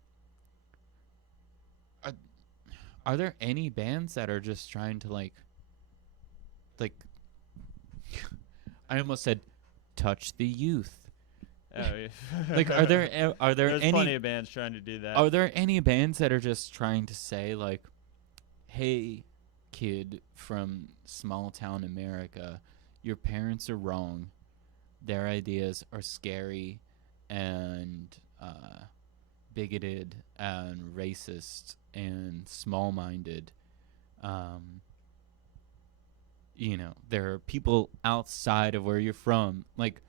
are there any bands that are just trying to, like, I almost said touch the youth. Oh, yeah. Like, are there There's any plenty of bands trying to do that. are there any bands that are just trying to say, like, hey, kid from small town America, your parents are wrong. Their ideas are scary and bigoted and racist and small-minded. There are people outside of where you're from. Like,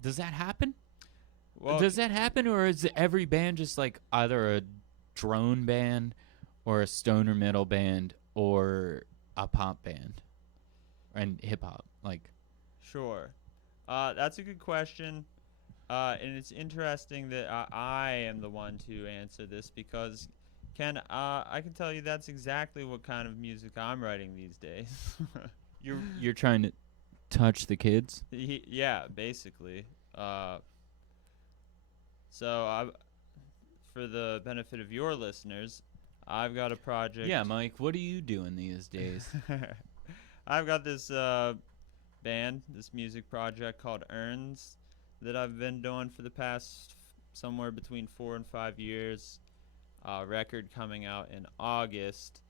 does that happen? Well, Does that happen, or is every band just like either a drone band or a stoner metal band or a pop band and hip hop? Like, sure. That's a good question. And it's interesting that I am the one to answer this because, Ken, I can tell you that's exactly what kind of music I'm writing these days. you're trying to touch the kids? Yeah, basically. So, for the benefit of your listeners, I've got a project. Yeah, Mike, what are you doing these days? I've got this band, this music project called Earns that I've been doing for the past somewhere between 4 and 5 years. Record coming out in August,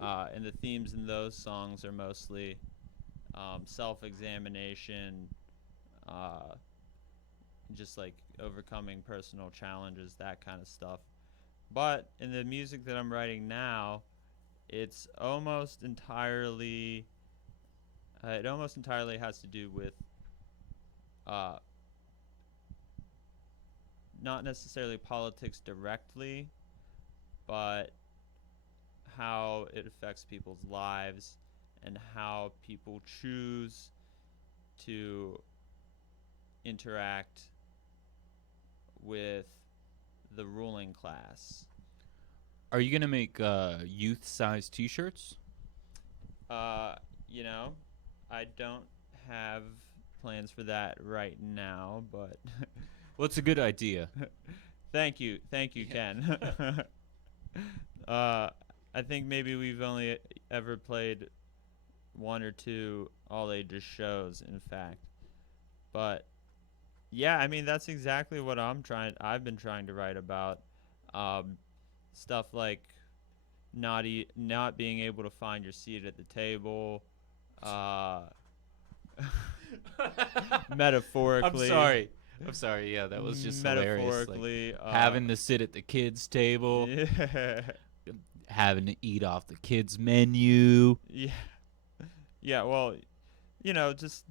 and the themes in those songs are mostly self-examination, just like overcoming personal challenges, that kind of stuff. But in the music that I'm writing now, it's almost entirely has to do with not necessarily politics directly, but how it affects people's lives and how people choose to interact with the ruling class. Are you going to make youth-sized T-shirts? I don't have plans for that right now, but Well, it's a good idea. thank you, Ken. I think maybe we've only ever played 1 or 2 all ages shows, in fact. But yeah, I mean that's exactly what I've been trying to write about. Stuff like not being able to find your seat at the table. Metaphorically. I'm sorry. Yeah, that was just hilarious. Metaphorically, Like, having to sit at the kids' table, Yeah. having to eat off the kids' menu. Yeah. Yeah, well, just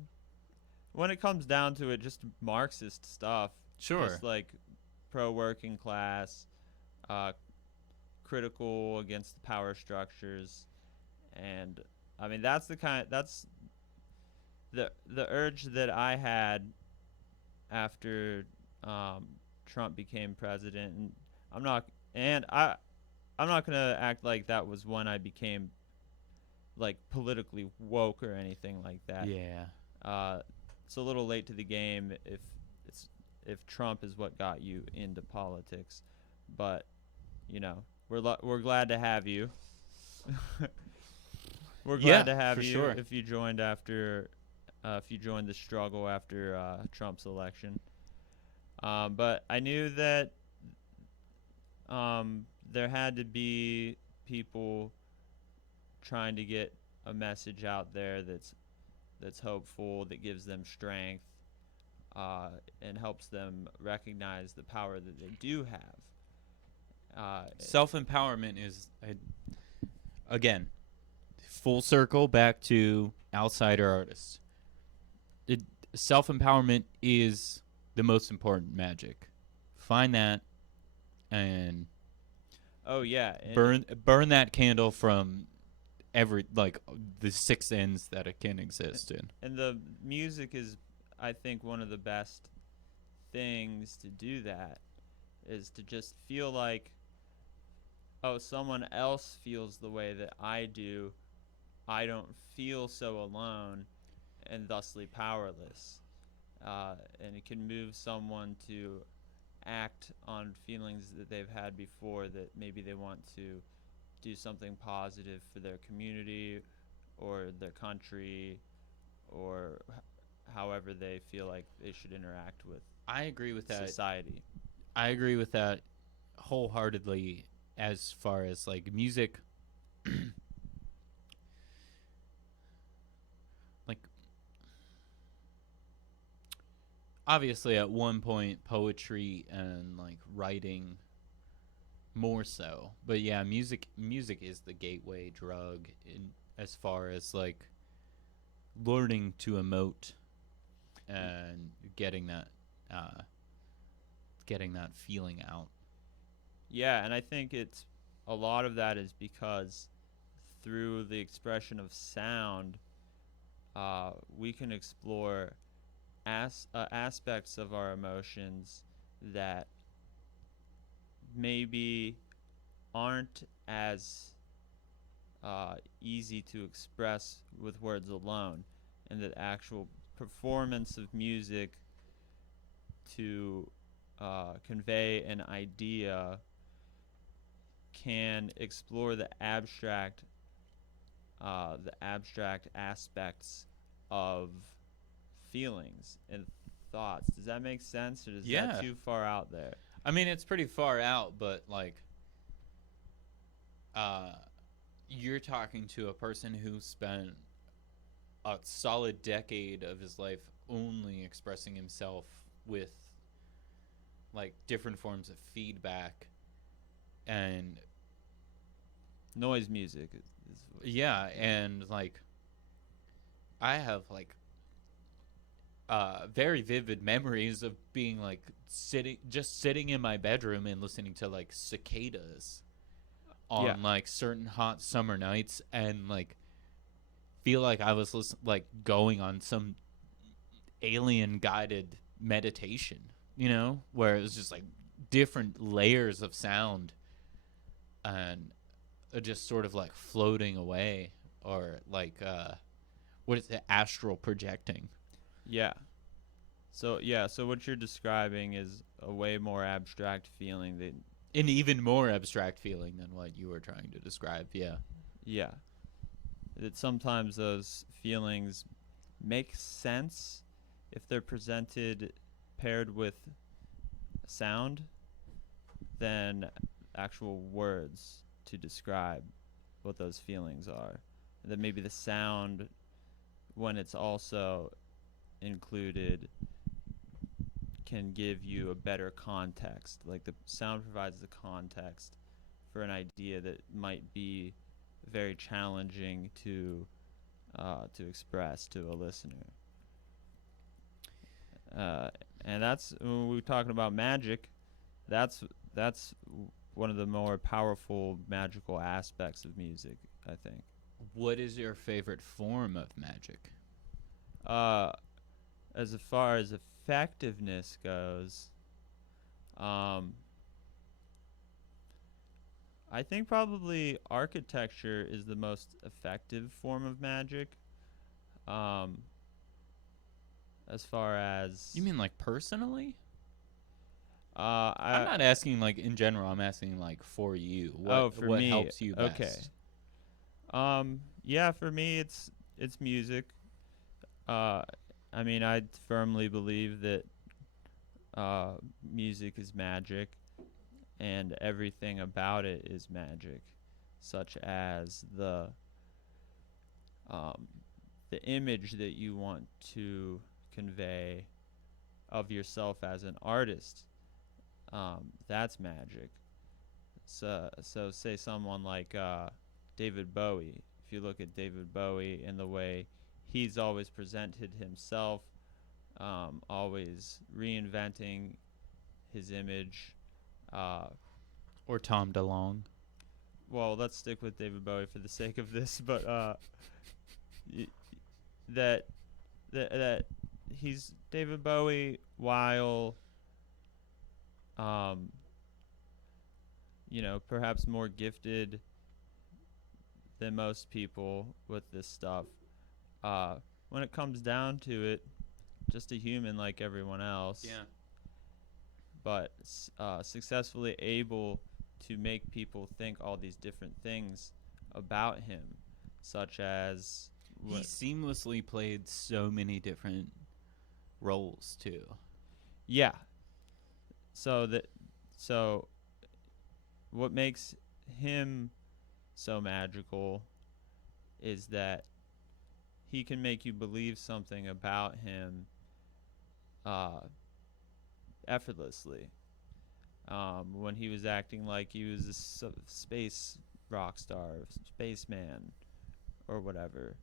when it comes down to it, just Marxist stuff. Sure. Just like pro-working class, critical against the power structures, and I mean that's the urge that I had after Trump became president, and I'm not gonna act like that was when I became like politically woke or anything like that. Yeah. It's a little late to the game if Trump is what got you into politics, but we're glad to have you. We're glad to have for you sure. if you joined the struggle after Trump's election. But I knew that there had to be people trying to get a message out there that's hopeful, that gives them strength, and helps them recognize the power that they do have. Self-empowerment is, again, full circle back to outsider artists. Self-empowerment is the most important magic. Find that and Oh yeah, burn that candle from the 6 ends that it can exist in. and the music is I think one of the best things to do that is to just feel like, oh, someone else feels the way that I do. I don't feel so alone and thusly powerless. And it can move someone to act on feelings that they've had before, that maybe they want to do something positive for their community or their country, or however they feel like they should interact with I agree with that. society. I agree with that wholeheartedly. As far as like music, like obviously at one point poetry and like writing more so, but yeah, music is the gateway drug in as far as like learning to emote and uh, getting that feeling out. Yeah, and I think it's a lot of that is because through the expression of sound, we can explore aspects of our emotions that maybe aren't as easy to express with words alone, and that actual performance of music to convey an idea can explore the abstract aspects of feelings and thoughts. Does that make sense, or is that too far out there? I mean, it's pretty far out, but like, you're talking to a person who spent a solid decade of his life only expressing himself with like different forms of feedback and Noise music yeah, and like I have like very vivid memories of being like sitting in my bedroom and listening to like cicadas on like certain hot summer nights, and like feel like I was like going on some alien guided meditation, you know, where it was just like different layers of sound and just sort of like floating away, or like what is it, astral projecting. Yeah. So what you're describing is a way more abstract feeling than An even more abstract feeling than what you were trying to describe. yeah. That sometimes those feelings make sense if they're presented paired with sound than actual words to describe what those feelings are. And then maybe the sound, when it's also included, can give you a better context. Like the sound provides the context for an idea that might be very challenging to express to a listener. And that's when we're talking about magic. That's one of the more powerful magical aspects of music, I think. What is your favorite form of magic? As far as effectiveness goes, I think probably architecture is the most effective form of magic. As far as You mean like personally? I'm I'm not asking like in general. I'm asking like for you. for what me, helps you best? Okay. Yeah, for me it's music. I mean, I firmly believe that music is magic, and everything about it is magic, such as the image that you want to convey of yourself as an artist. That's magic. So say someone like David Bowie. If you look at David Bowie and the way he's always presented himself, always reinventing his image. Or Tom DeLonge. Well, let's stick with David Bowie for the sake of this, but that he's David Bowie, while um, perhaps more gifted than most people with this stuff. Uh, when it comes down to it, just a human like everyone else. Yeah. But successfully able to make people think all these different things about him, such as He seamlessly played so many different roles too. yeah. So what makes him so magical is that he can make you believe something about him effortlessly. When he was acting like he was a space rock star, spaceman, or whatever,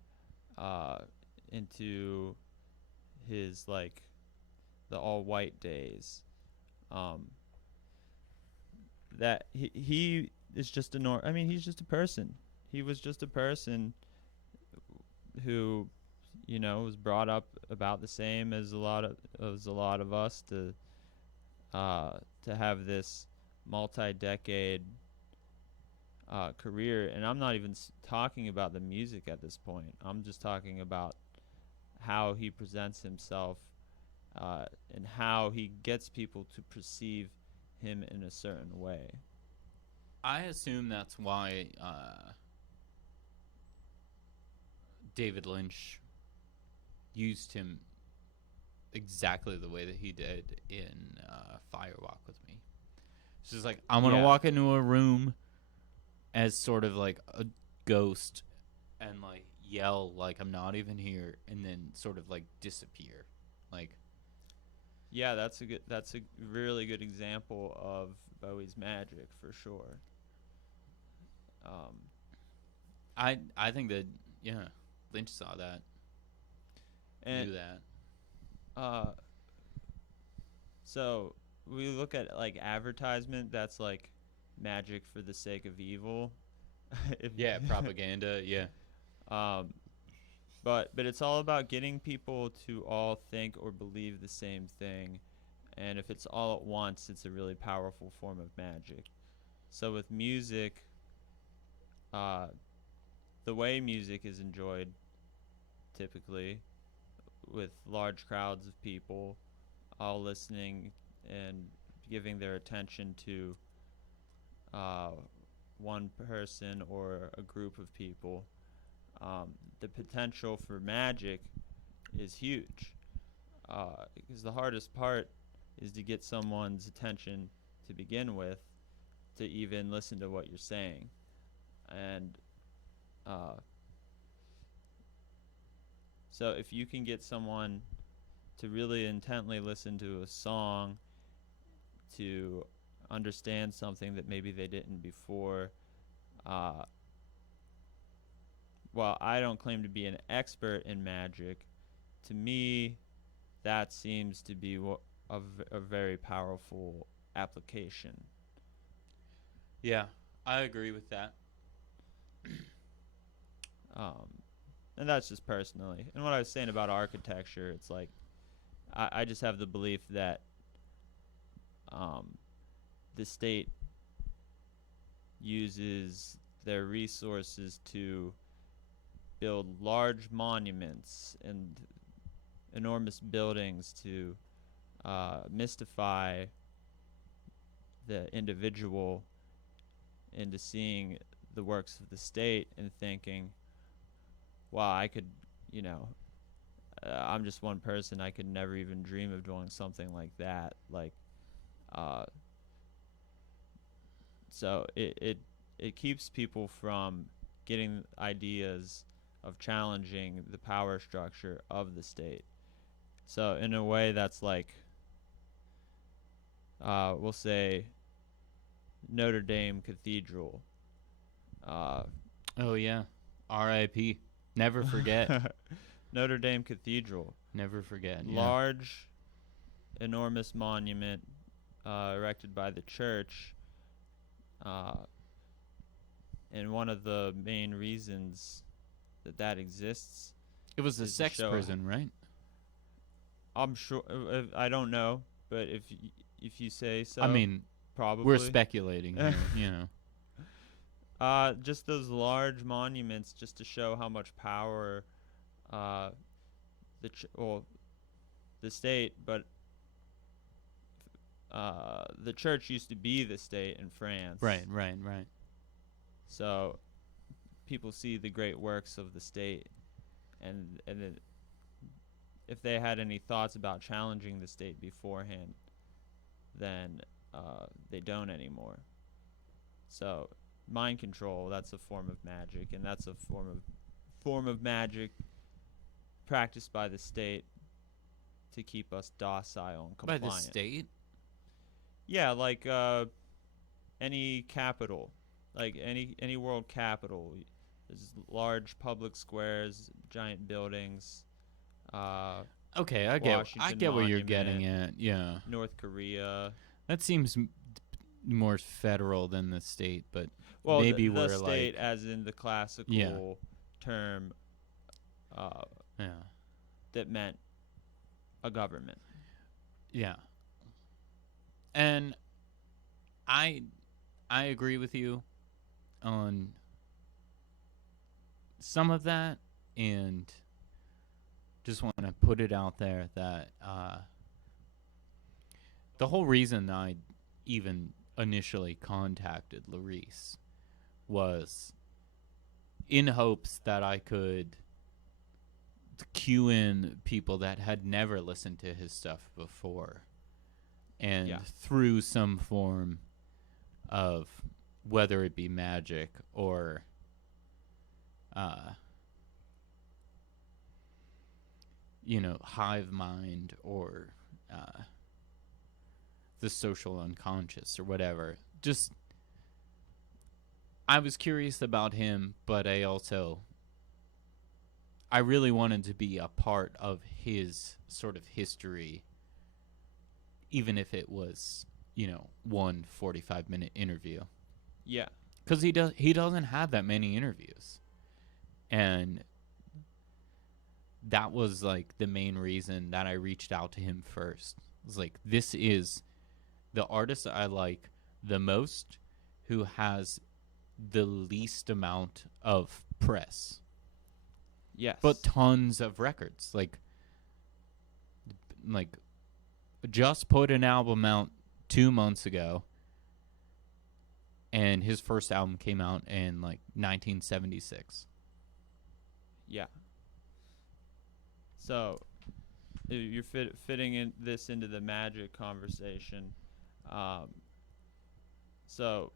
into his like the all white days, that he is just he's just a person. He was just a person who, was brought up about the same as a lot of us to have this multi-decade career. And I'm not even talking about the music at this point. I'm just talking about how he presents himself and how he gets people to perceive him in a certain way. I assume that's why David Lynch used him exactly the way that he did in Fire Walk with Me. It's just like, I'm going to walk into a room as sort of like a ghost and like yell like I'm not even here, and then sort of like disappear. Like, yeah, that's a really good example of Bowie's magic for sure. I think that Lynch saw that, and knew that. So we look at like advertisement. That's like magic for the sake of evil. Propaganda. Yeah. But it's all about getting people to all think or believe the same thing, and if it's all at once, it's a really powerful form of magic. So with music, the way music is enjoyed, typically, with large crowds of people all listening and giving their attention to one person or a group of people, the potential for magic is huge. Because the hardest part is to get someone's attention to begin with, to even listen to what you're saying. And so if you can get someone to really intently listen to a song, to understand something that maybe they didn't before, while I don't claim to be an expert in magic, to me, that seems to be a very powerful application. Yeah, I agree with that. And that's just personally. And what I was saying about architecture, it's like I just have the belief that the state uses their resources to build large monuments and enormous buildings to mystify the individual into seeing the works of the state and thinking, wow, I could, I'm just one person. I could never even dream of doing something like that. Like, so it keeps people from getting ideas of challenging the power structure of the state. So in a way, that's like, we'll say, Notre Dame Cathedral. Oh yeah, R.I.P. Never forget. Notre Dame Cathedral. Never forget. Large, enormous monument erected by the church. And one of the main reasons that exists. It was a sex prison, right? I'm sure. I don't know, but if you say so, I mean, probably. we're speculating here, you know. Just those large monuments, just to show how much power, uh, the state, but the church used to be the state in France. Right. So people see the great works of the state, and if they had any thoughts about challenging the state beforehand, then they don't anymore. So mind control, that's a form of magic, and that's a form of magic practiced by the state to keep us docile and compliant. By the state? Yeah, like any capital, like any world capital. There's large public squares, giant buildings. Okay, I get where you're getting at. Yeah. North Korea. That seems more federal than the state, but Well, maybe the we're state, like, as in the classical term, yeah. that meant a government. Yeah. And I agree with you on some of that, and just want to put it out there that the whole reason I even initially contacted Larice was in hopes that I could cue in people that had never listened to his stuff before, and through some form of, whether it be magic or hive mind or the social unconscious or whatever. Just, I was curious about him, but I really wanted to be a part of his sort of history, even if it was, 1 45-minute interview. Yeah. Because he doesn't have that many interviews. And that was like the main reason that I reached out to him first. It was like, this is the artist I like the most, who has the least amount of press. Yes. But tons of records. Like just put an album out 2 months ago, and his first album came out in 1976. Yeah. So you're fitting this into the magic conversation. So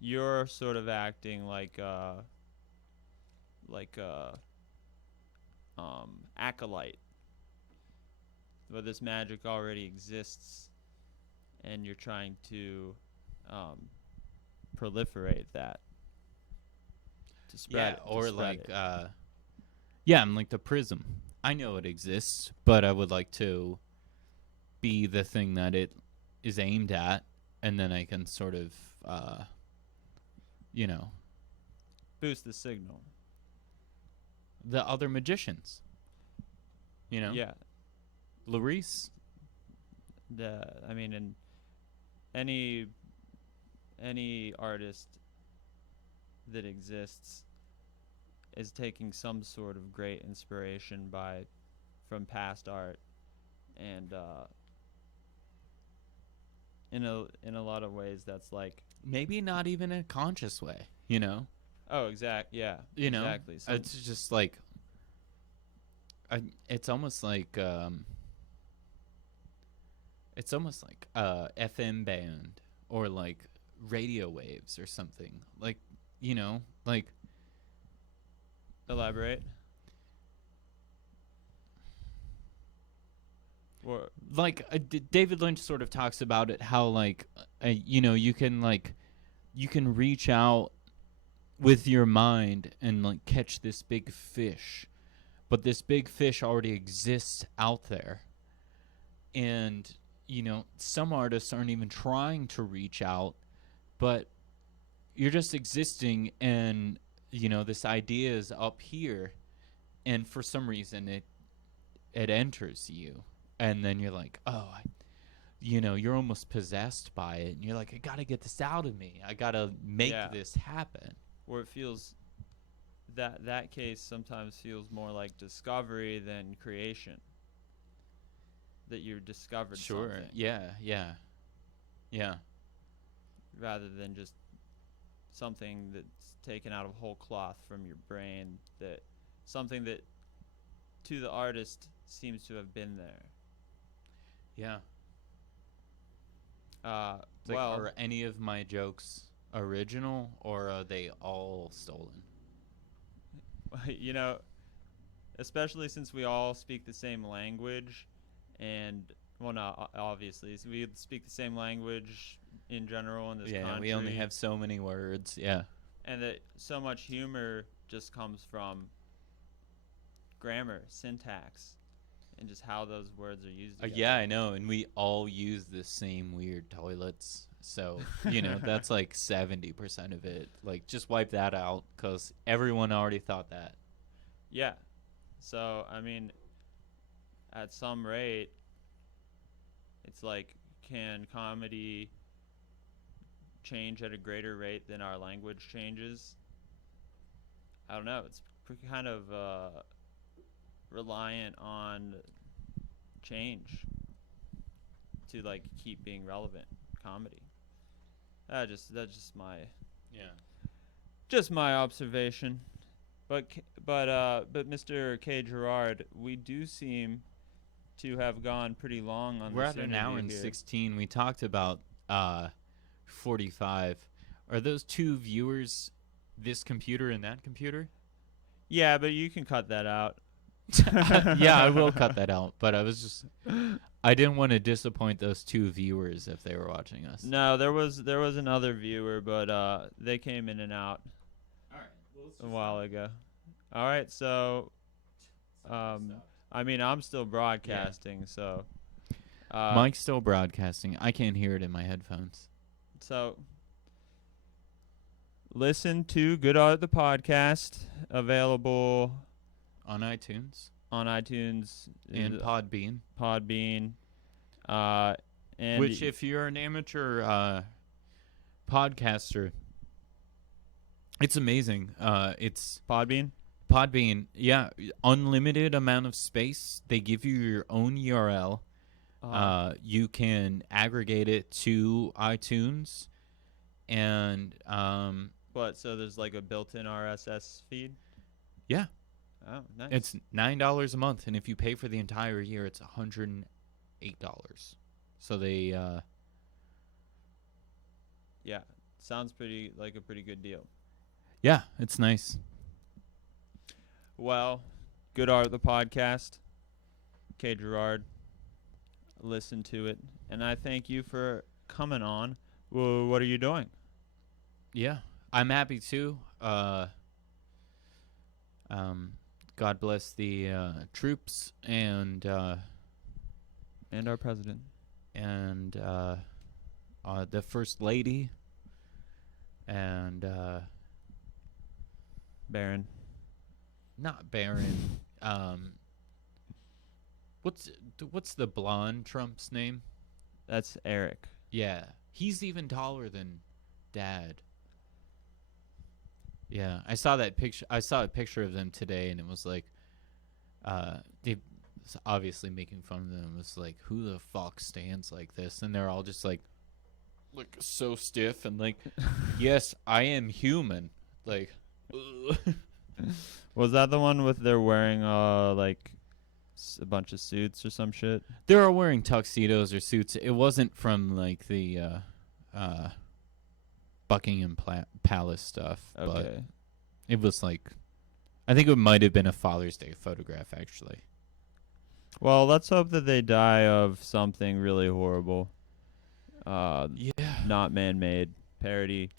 you're sort of acting like acolyte, where this magic already exists, and you're trying to proliferate that, to spread it. Or it. I'm like the prism. I know it exists, but I would like to be the thing that it is aimed at, and then I can sort of, boost the signal. The other magicians, Yeah. Larice. And any artist that exists is taking some sort of great inspiration from past art, and in a lot of ways that's like, Maybe not even in a conscious way, oh, exactly. So it's just like, it's almost like a FM band, or like radio waves or something, like elaborate. Or David Lynch sort of talks about it, how you can reach out with your mind and catch this big fish, but this big fish already exists out there, and some artists aren't even trying to reach out, but you're just existing, and this idea is up here, and for some reason it enters you, and then you're like, oh, you're almost possessed by it, and you're like, I gotta get this out of me. I gotta make Yeah. this happen. Where it feels that case sometimes feels more like discovery than creation. That you discovered something. Yeah. Rather than just something that's taken out of whole cloth from your brain, that something that to the artist seems to have been there. Yeah. It's like, Well, are any of my jokes original, or are they all stolen? you know, especially since we all speak the same language, and well, no, obviously, so we speak the same language in general in this country. We only have so many words. Yeah. And that so much humor just comes from grammar, syntax, and just how those words are used together. Yeah, I know, and we all use the same weird toilets. So, that's like 70% of it. Like, just wipe that out, because everyone already thought that. Yeah. So, I mean, at some rate, it's like, can comedy change at a greater rate than our language changes? I don't know. It's kind of reliant on change to like keep being relevant. Comedy. That's just my my observation. But Mr. K Gerard, we do seem to have gone pretty long on We're this at an hour and here. 16. We talked about 45. Are those two viewers this computer and that computer? Yeah, but you can cut that out. Yeah, I will cut that out. But I didn't want to disappoint those two viewers if they were watching us. No, there was another viewer, but they came in and out. All right, a while ago. All right, so I mean, I'm still broadcasting, so Mike's still broadcasting. I can't hear it in my headphones. So listen to Good Art the podcast, available on iTunes and Podbean. And which, if you're an amateur podcaster, it's amazing. It's Podbean, yeah, unlimited amount of space. They give you your own URL. You can aggregate it to iTunes, and so there's like a built-in RSS feed? Yeah. Oh, nice. It's $9 a month, and if you pay for the entire year, it's $108. So they yeah, sounds like a pretty good deal. Yeah, it's nice. Well, Good Art the podcast, K Gerard. Listen to it, and I thank you for coming on. Well, what are you doing? Yeah, I'm happy too. God bless the troops and our president and the first lady and Baron. Not Baron. What's the blonde Trump's name? That's Eric. Yeah, he's even taller than Dad. Yeah, I saw that picture. I saw a picture of them today, and it was like, they obviously making fun of them. It was like, who the fuck stands like this? And they're all just like so stiff and like, yes, I am human. Like, was that the one with they're wearing like a bunch of suits or some shit? They're all wearing tuxedos or suits. It wasn't from like the Buckingham Palace stuff, but it was like, I think it might have been a Father's Day photograph, actually. Well, let's hope that they die of something really horrible. Not man-made. Parody.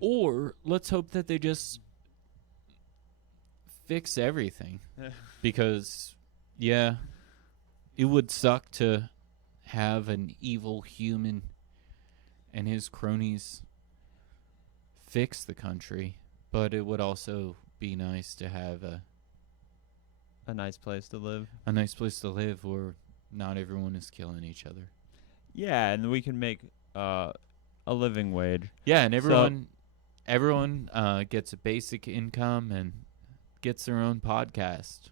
Or let's hope that they just fix everything. Because, yeah, it would suck to have an evil human and his cronies fix the country, but it would also be nice to have a A nice place to live. A nice place to live where not everyone is killing each other. Yeah, and we can make a living wage. Yeah, and everyone gets a basic income and gets their own podcast.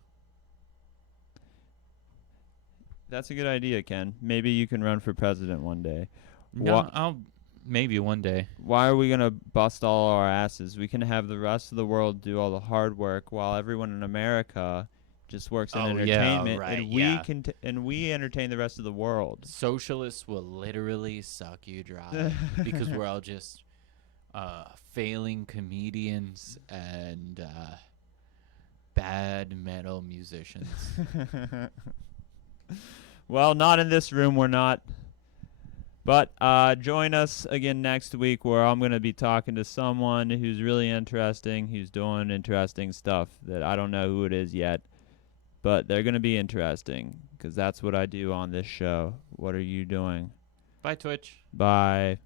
That's a good idea, Ken. Maybe you can run for president one day. No, I'll maybe one day. Why are we going to bust all our asses? We can have the rest of the world do all the hard work while everyone in America just works in entertainment, and we entertain the rest of the world. Socialists will literally suck you dry because we're all just failing comedians and bad metal musicians. Well, not in this room, we're not. But join us again next week where I'm going to be talking to someone who's really interesting, who's doing interesting stuff that I don't know who it is yet. But they're going to be interesting because that's what I do on this show. What are you doing? Bye, Twitch. Bye.